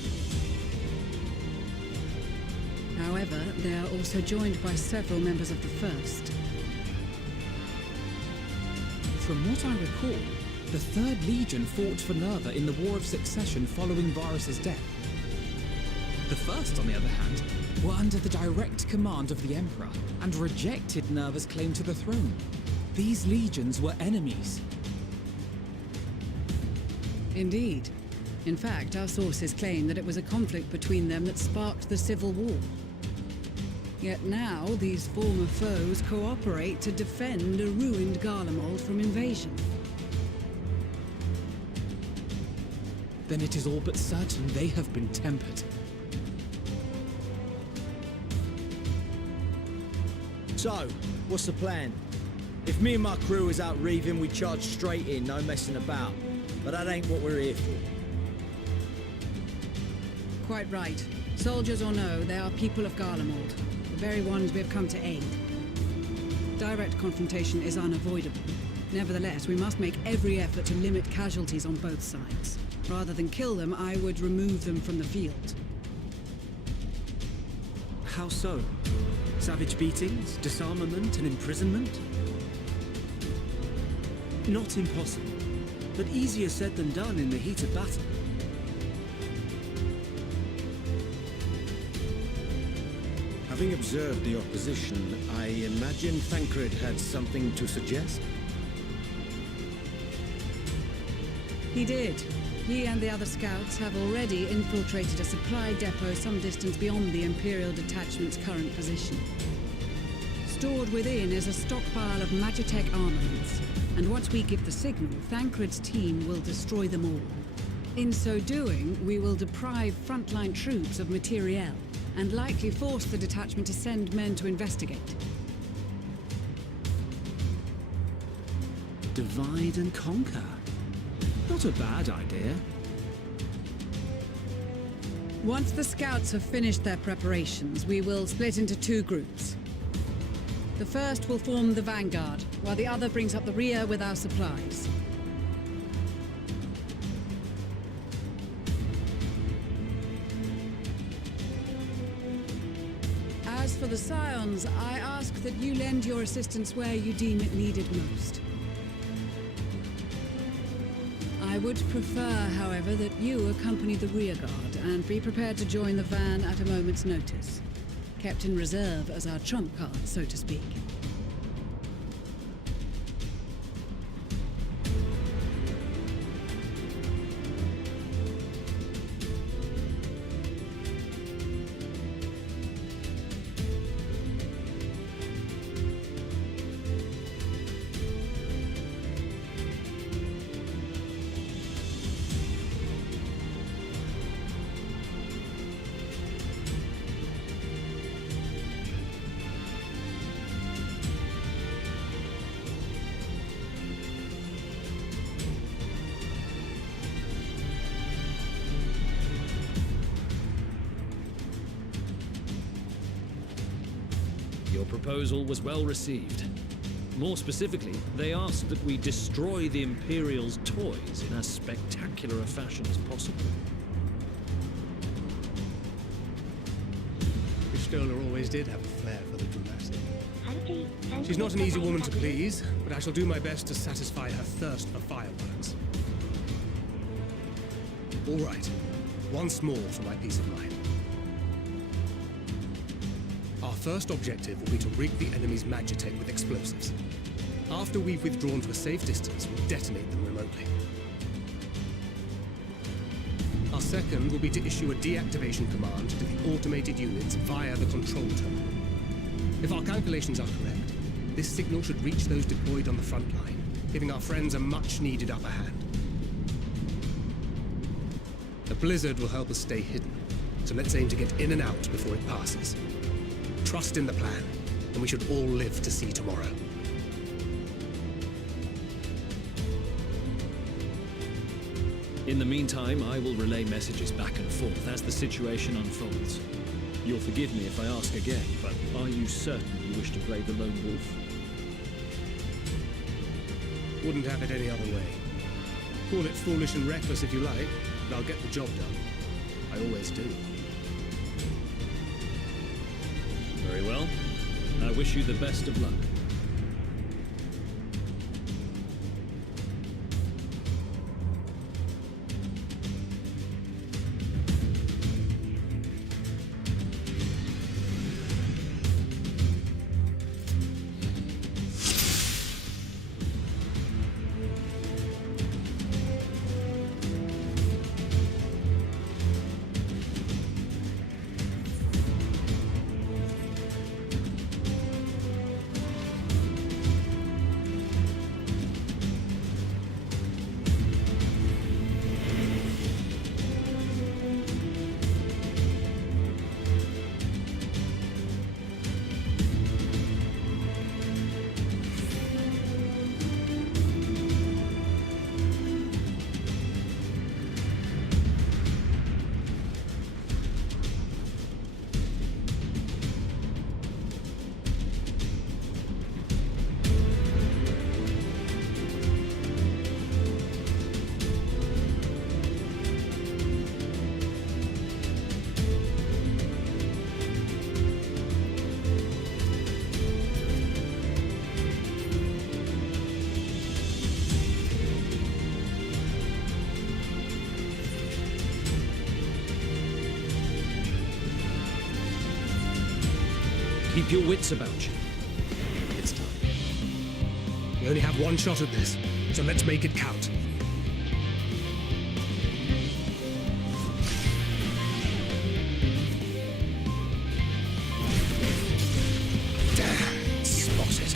However, they are also joined by several members of the 1st. From what I recall, the 3rd Legion fought for Nerva in the War of Succession following Varus's death. The 1st, on the other hand, were under the direct command of the Emperor and rejected Nerva's claim to the throne. These legions were enemies. Indeed. In fact, our sources claim that it was a conflict between them that sparked the Civil War. Yet now, these former foes cooperate to defend a ruined Garlemald from invasion. Then it is all but certain they have been tempered. So, what's the plan? If me and my crew is out reaving, we charge straight in, no messing about. But that ain't what we're here for. Quite right. Soldiers or no, they are people of Garlemald, the very ones we have come to aid. Direct confrontation is unavoidable. Nevertheless, we must make every effort to limit casualties on both sides. Rather than kill them, I would remove them from the field. How so? Savage beatings, disarmament, and imprisonment? Not impossible, but easier said than done in the heat of battle. Having observed the opposition, I imagine Thancred had something to suggest? He did. He and the other scouts have already infiltrated a supply depot some distance beyond the Imperial detachment's current position. Stored within is a stockpile of Magitech armaments, and once we give the signal, Thancred's team will destroy them all. In so doing, we will deprive frontline troops of materiel, and likely force the detachment to send men to investigate. Divide and conquer. Not a bad idea. Once the scouts have finished their preparations, we will split into 2 groups. The first will form the vanguard, while the other brings up the rear with our supplies. As for the Scions, I ask that you lend your assistance where you deem it needed most. I would prefer, however, that you accompany the rearguard and be prepared to join the van at a moment's notice. Kept in reserve as our trump card, so to speak. Your proposal was well received. More specifically, they asked that we destroy the Imperial's toys in as spectacular a fashion as possible. Stoller always did have a flair for the dramatic. She's not an easy woman to please, but I shall do my best to satisfy her thirst for fireworks. All right, once more for my peace of mind. Our first objective will be to rig the enemy's Magitech with explosives. After we've withdrawn to a safe distance, we'll detonate them remotely. Our second will be to issue a deactivation command to the automated units via the control terminal. If our calculations are correct, this signal should reach those deployed on the front line, giving our friends a much-needed upper hand. The blizzard will help us stay hidden, so let's aim to get in and out before it passes. Trust in the plan, and we should all live to see tomorrow. In the meantime, I will relay messages back and forth as the situation unfolds. You'll forgive me if I ask again, but are you certain you wish to play the lone wolf? Wouldn't have it any other way. Call it foolish and reckless if you like, but I'll get the job done. I always do. Very well. I wish you the best of luck. Keep your wits about you. It's time. We only have one shot at this, so let's make it count. Damn, spotted.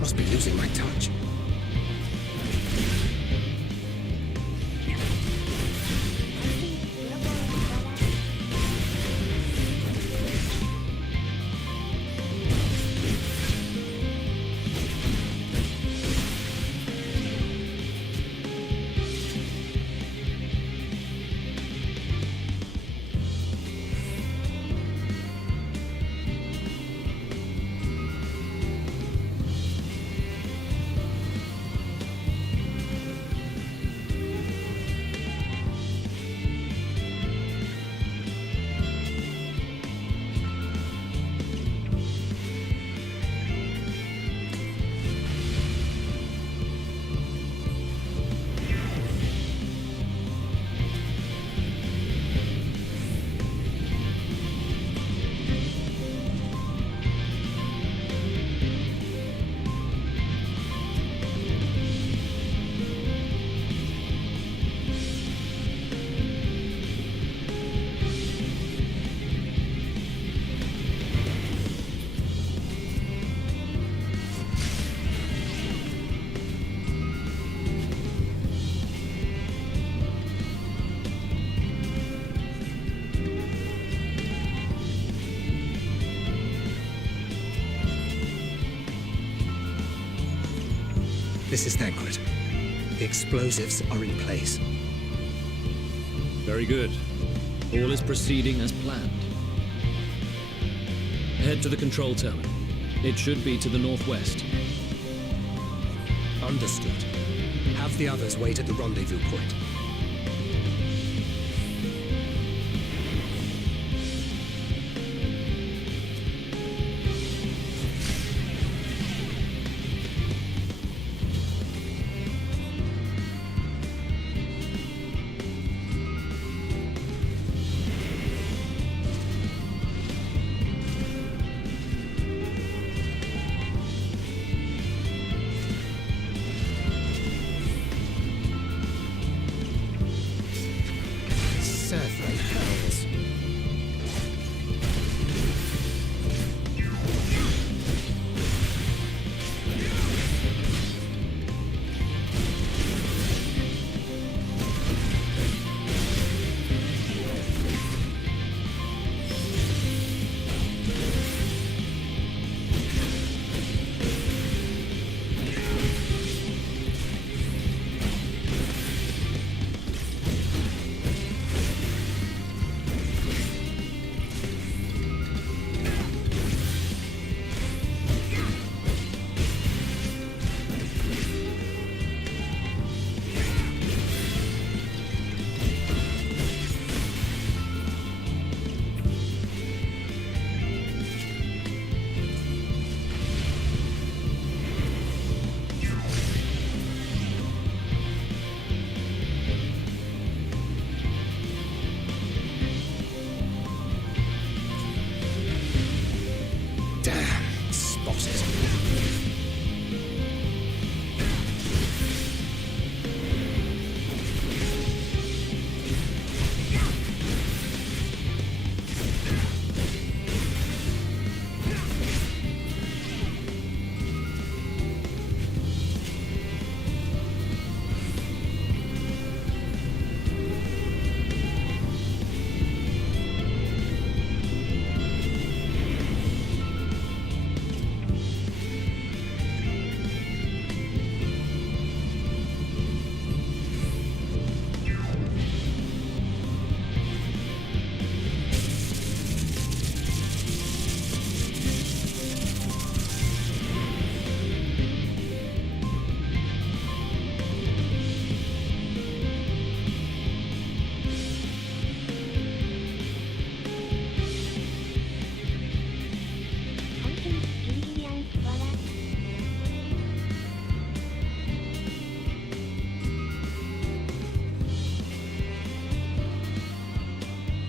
Must be losing my touch. This is Thancred. The explosives are in place. Very good. All is proceeding as planned. Head to the control terminal. It should be to the northwest. Understood. Have the others wait at the rendezvous point.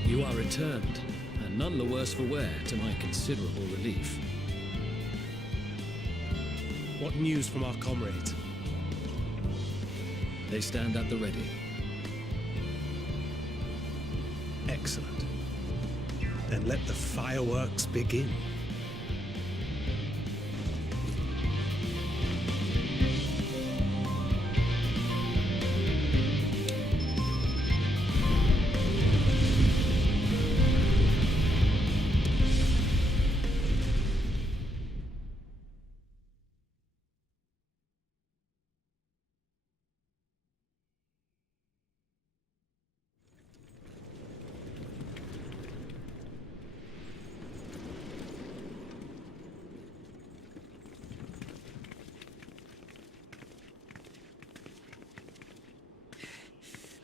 You are returned, and none the worse for wear, to my considerable relief. What news from our comrades? They stand at the ready. Excellent. Then let the fireworks begin.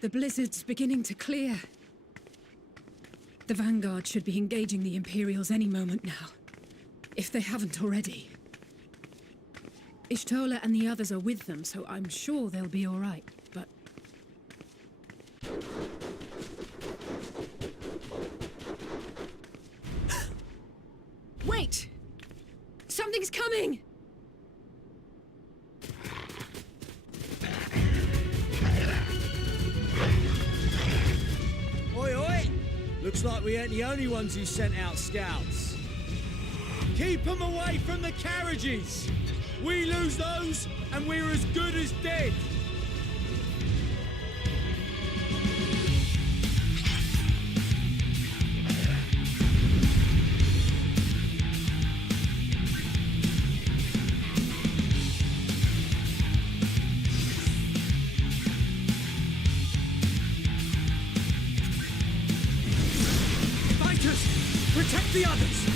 The blizzard's beginning to clear. The Vanguard should be engaging the Imperials any moment now, if they haven't already. Ishtola and the others are with them, so I'm sure they'll be all right, but... Wait! Something's coming! Oi, oi! Looks like we ain't the only ones who sent out scouts. Keep them away from the carriages! We lose those, and we're as good as dead! Protect the others!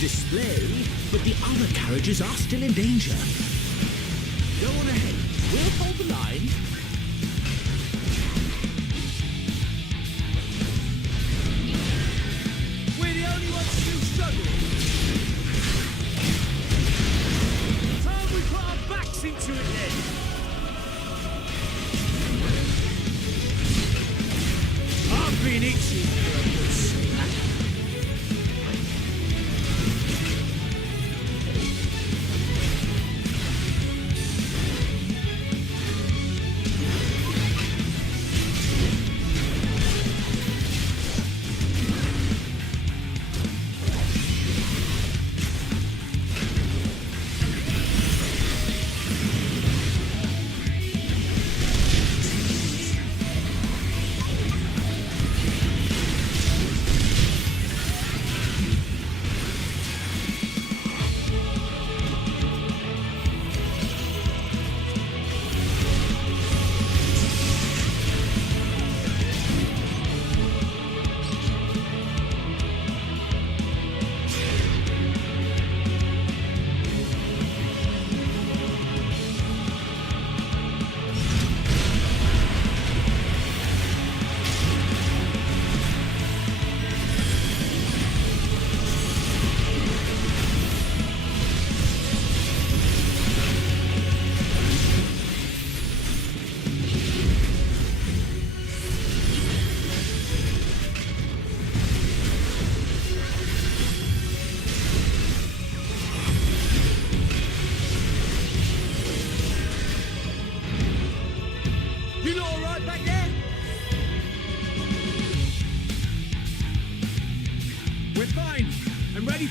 Display, but the other carriages are still in danger. Go on ahead. We'll hold the line. We're the only ones still struggling. Time we put our backs into it then. I've been itching for a good slap.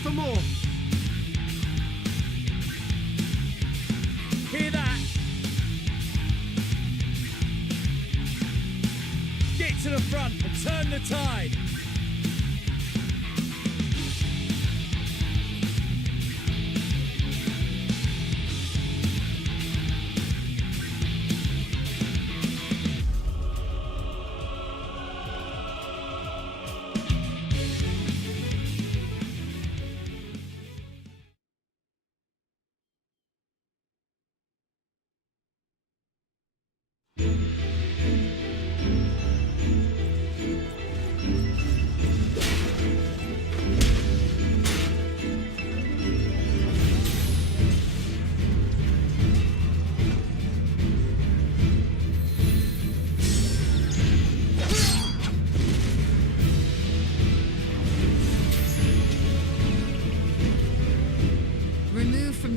For more. Hear that? Get to the front and turn the tide.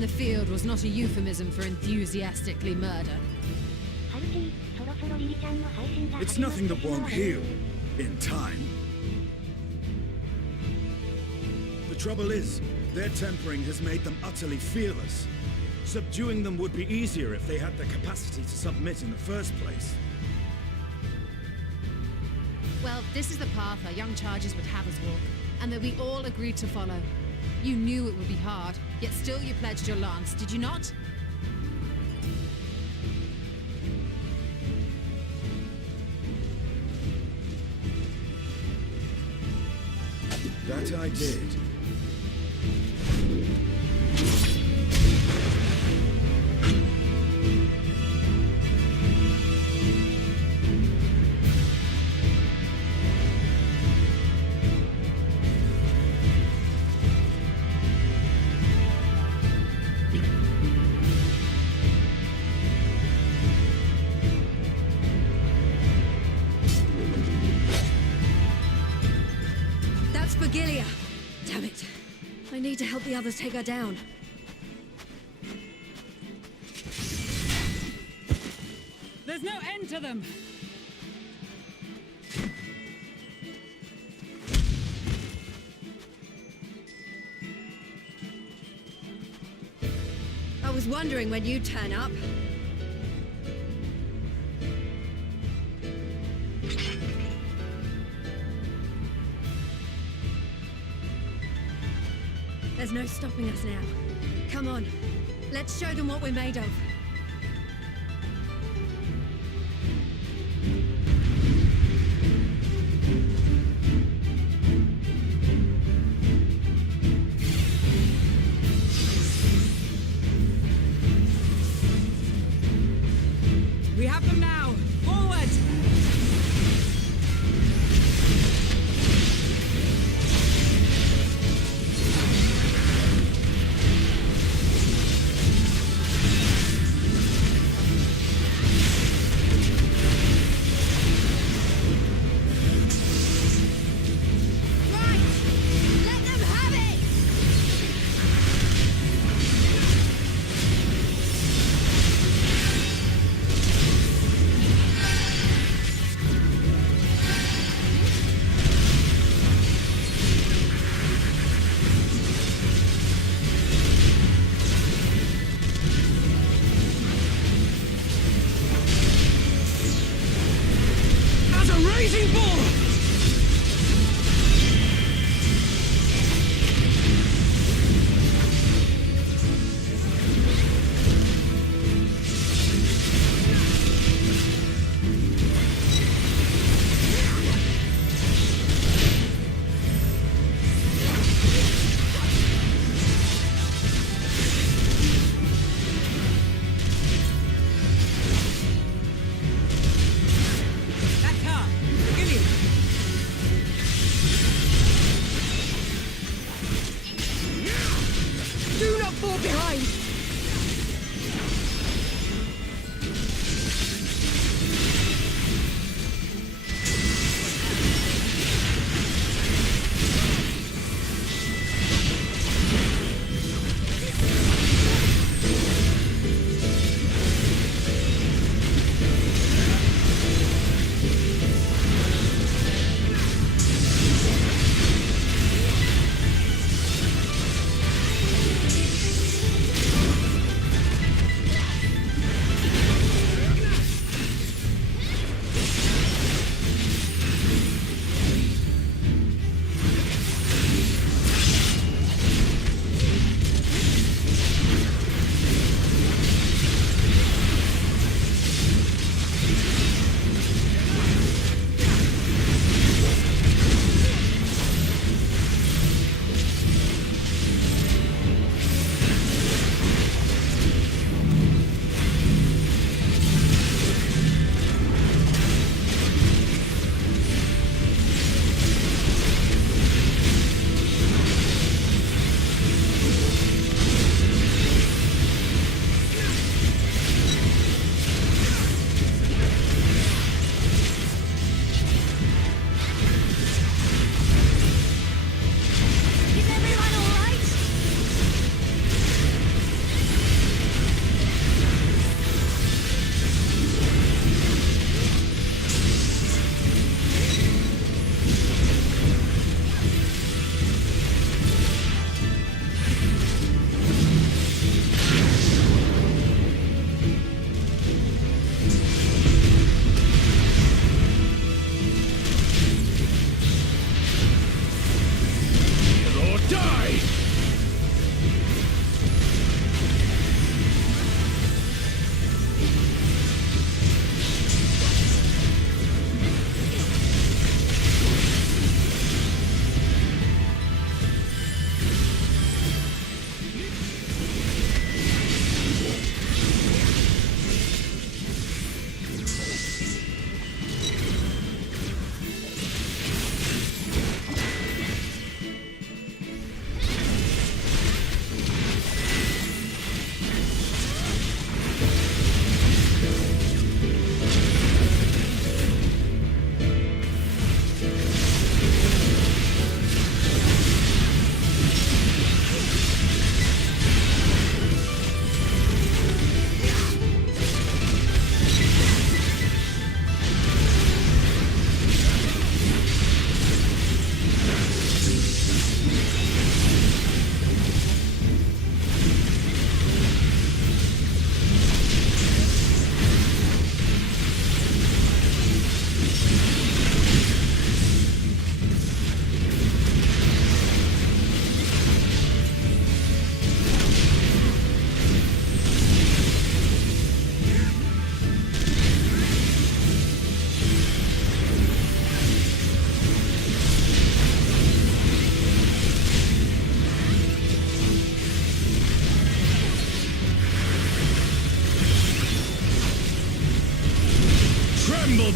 the field was not a euphemism for enthusiastically murder. It's nothing that won't heal in time. The trouble is, their tempering has made them utterly fearless. Subduing them would be easier if they had the capacity to submit in the first place. Well, this is the path our young charges would have us walk, and that we all agreed to follow. You knew it would be hard, yet still you pledged your lance, did you not? That I did. Damn it. I need to help the others take her down. There's no end to them! I was wondering when you'd turn up. There's no stopping us now. Come on, let's show them what we're made of. We have them now! Forward!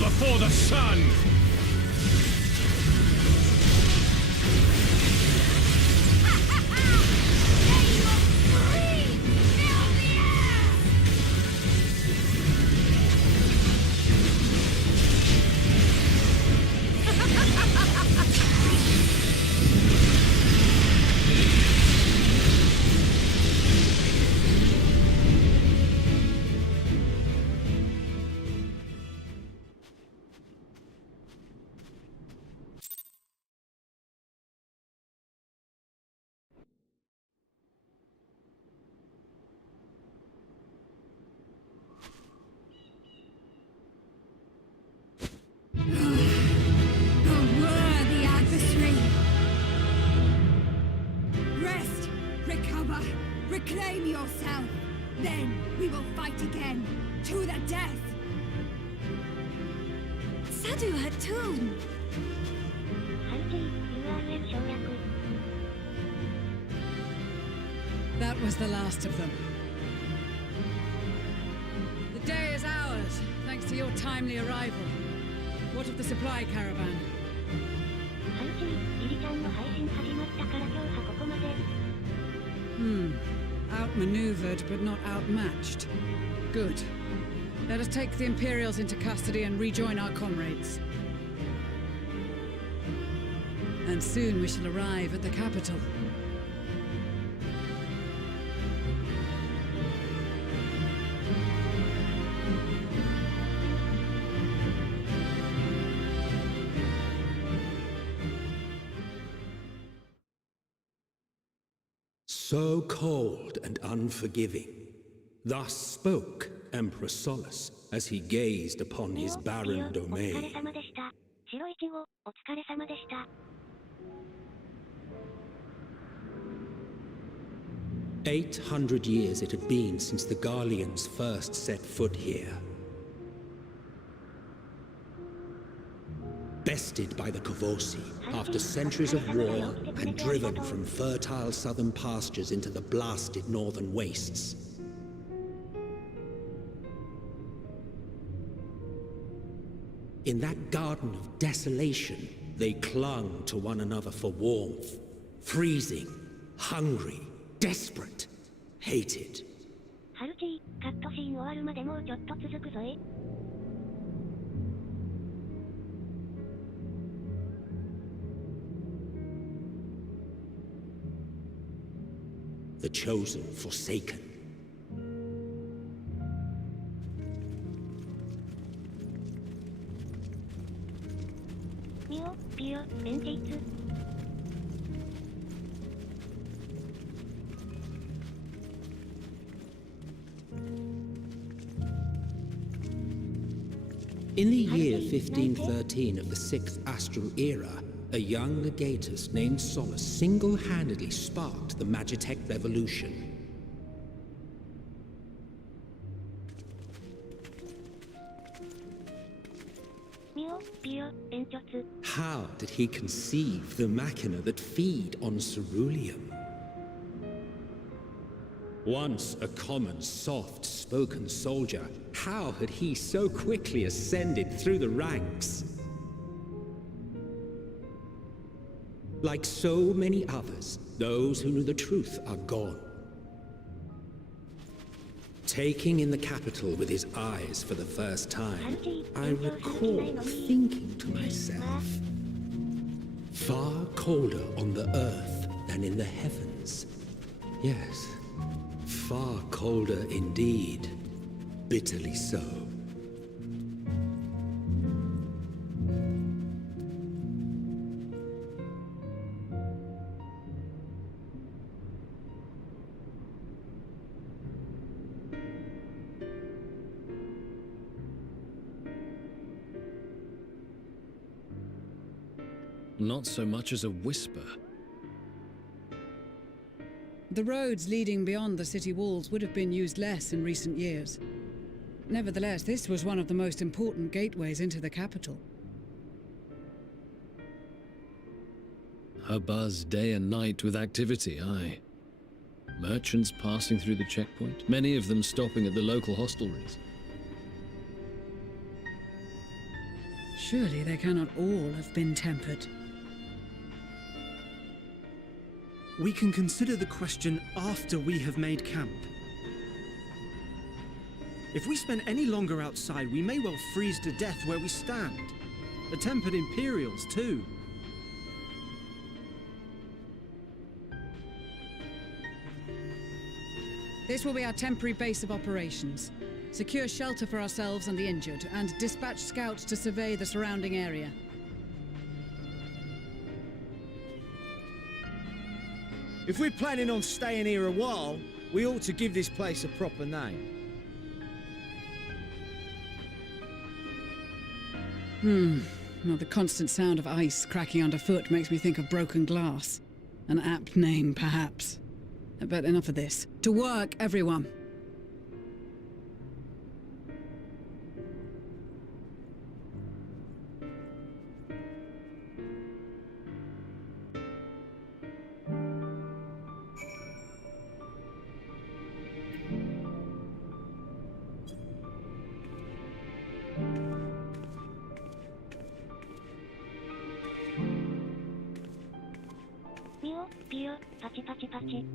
before the sun! Reclaim yourself. Then we will fight again. To the death. Sadu Hatun. That was the last of them. The day is ours, thanks to your timely arrival. What of the supply caravan? Outmaneuvered, but not outmatched. Good. Let us take the Imperials into custody and rejoin our comrades. And soon we shall arrive at the capital. So cold and unforgiving. Thus spoke Emperor Solus as he gazed upon his barren domain. 800 years it had been since the Garleans first set foot here. Bested by the Kavosi after centuries of war and driven from fertile southern pastures into the blasted northern wastes. In that garden of desolation, they clung to one another for warmth, freezing, hungry, desperate, hated. The chosen forsaken. In the year 1513 of the 6th Astral Era, a young Legatus named Solus single-handedly sparked the Magitech Revolution. How did he conceive the machina that feed on ceruleum? Once a common, soft-spoken soldier, how had he so quickly ascended through the ranks? Like so many others, those who knew the truth are gone. Taking in the capital with his eyes for the first time, I recall thinking to myself, far colder on the earth than in the heavens. Yes, far colder indeed, bitterly so. Not so much as a whisper. The roads leading beyond the city walls would have been used less in recent years. Nevertheless, this was one of the most important gateways into the capital. A buzz day and night with activity, aye. Merchants passing through the checkpoint, many of them stopping at the local hostelries. Surely they cannot all have been tempered. We can consider the question after we have made camp. If we spend any longer outside, we may well freeze to death where we stand. The tempered Imperials, too. This will be our temporary base of operations. Secure shelter for ourselves and the injured, and dispatch scouts to survey the surrounding area. If we're planning on staying here a while, we ought to give this place a proper name. Well, the constant sound of ice cracking underfoot makes me think of broken glass. An apt name, perhaps. But enough of this. To work, everyone!ピヨピヨパチパチパチ。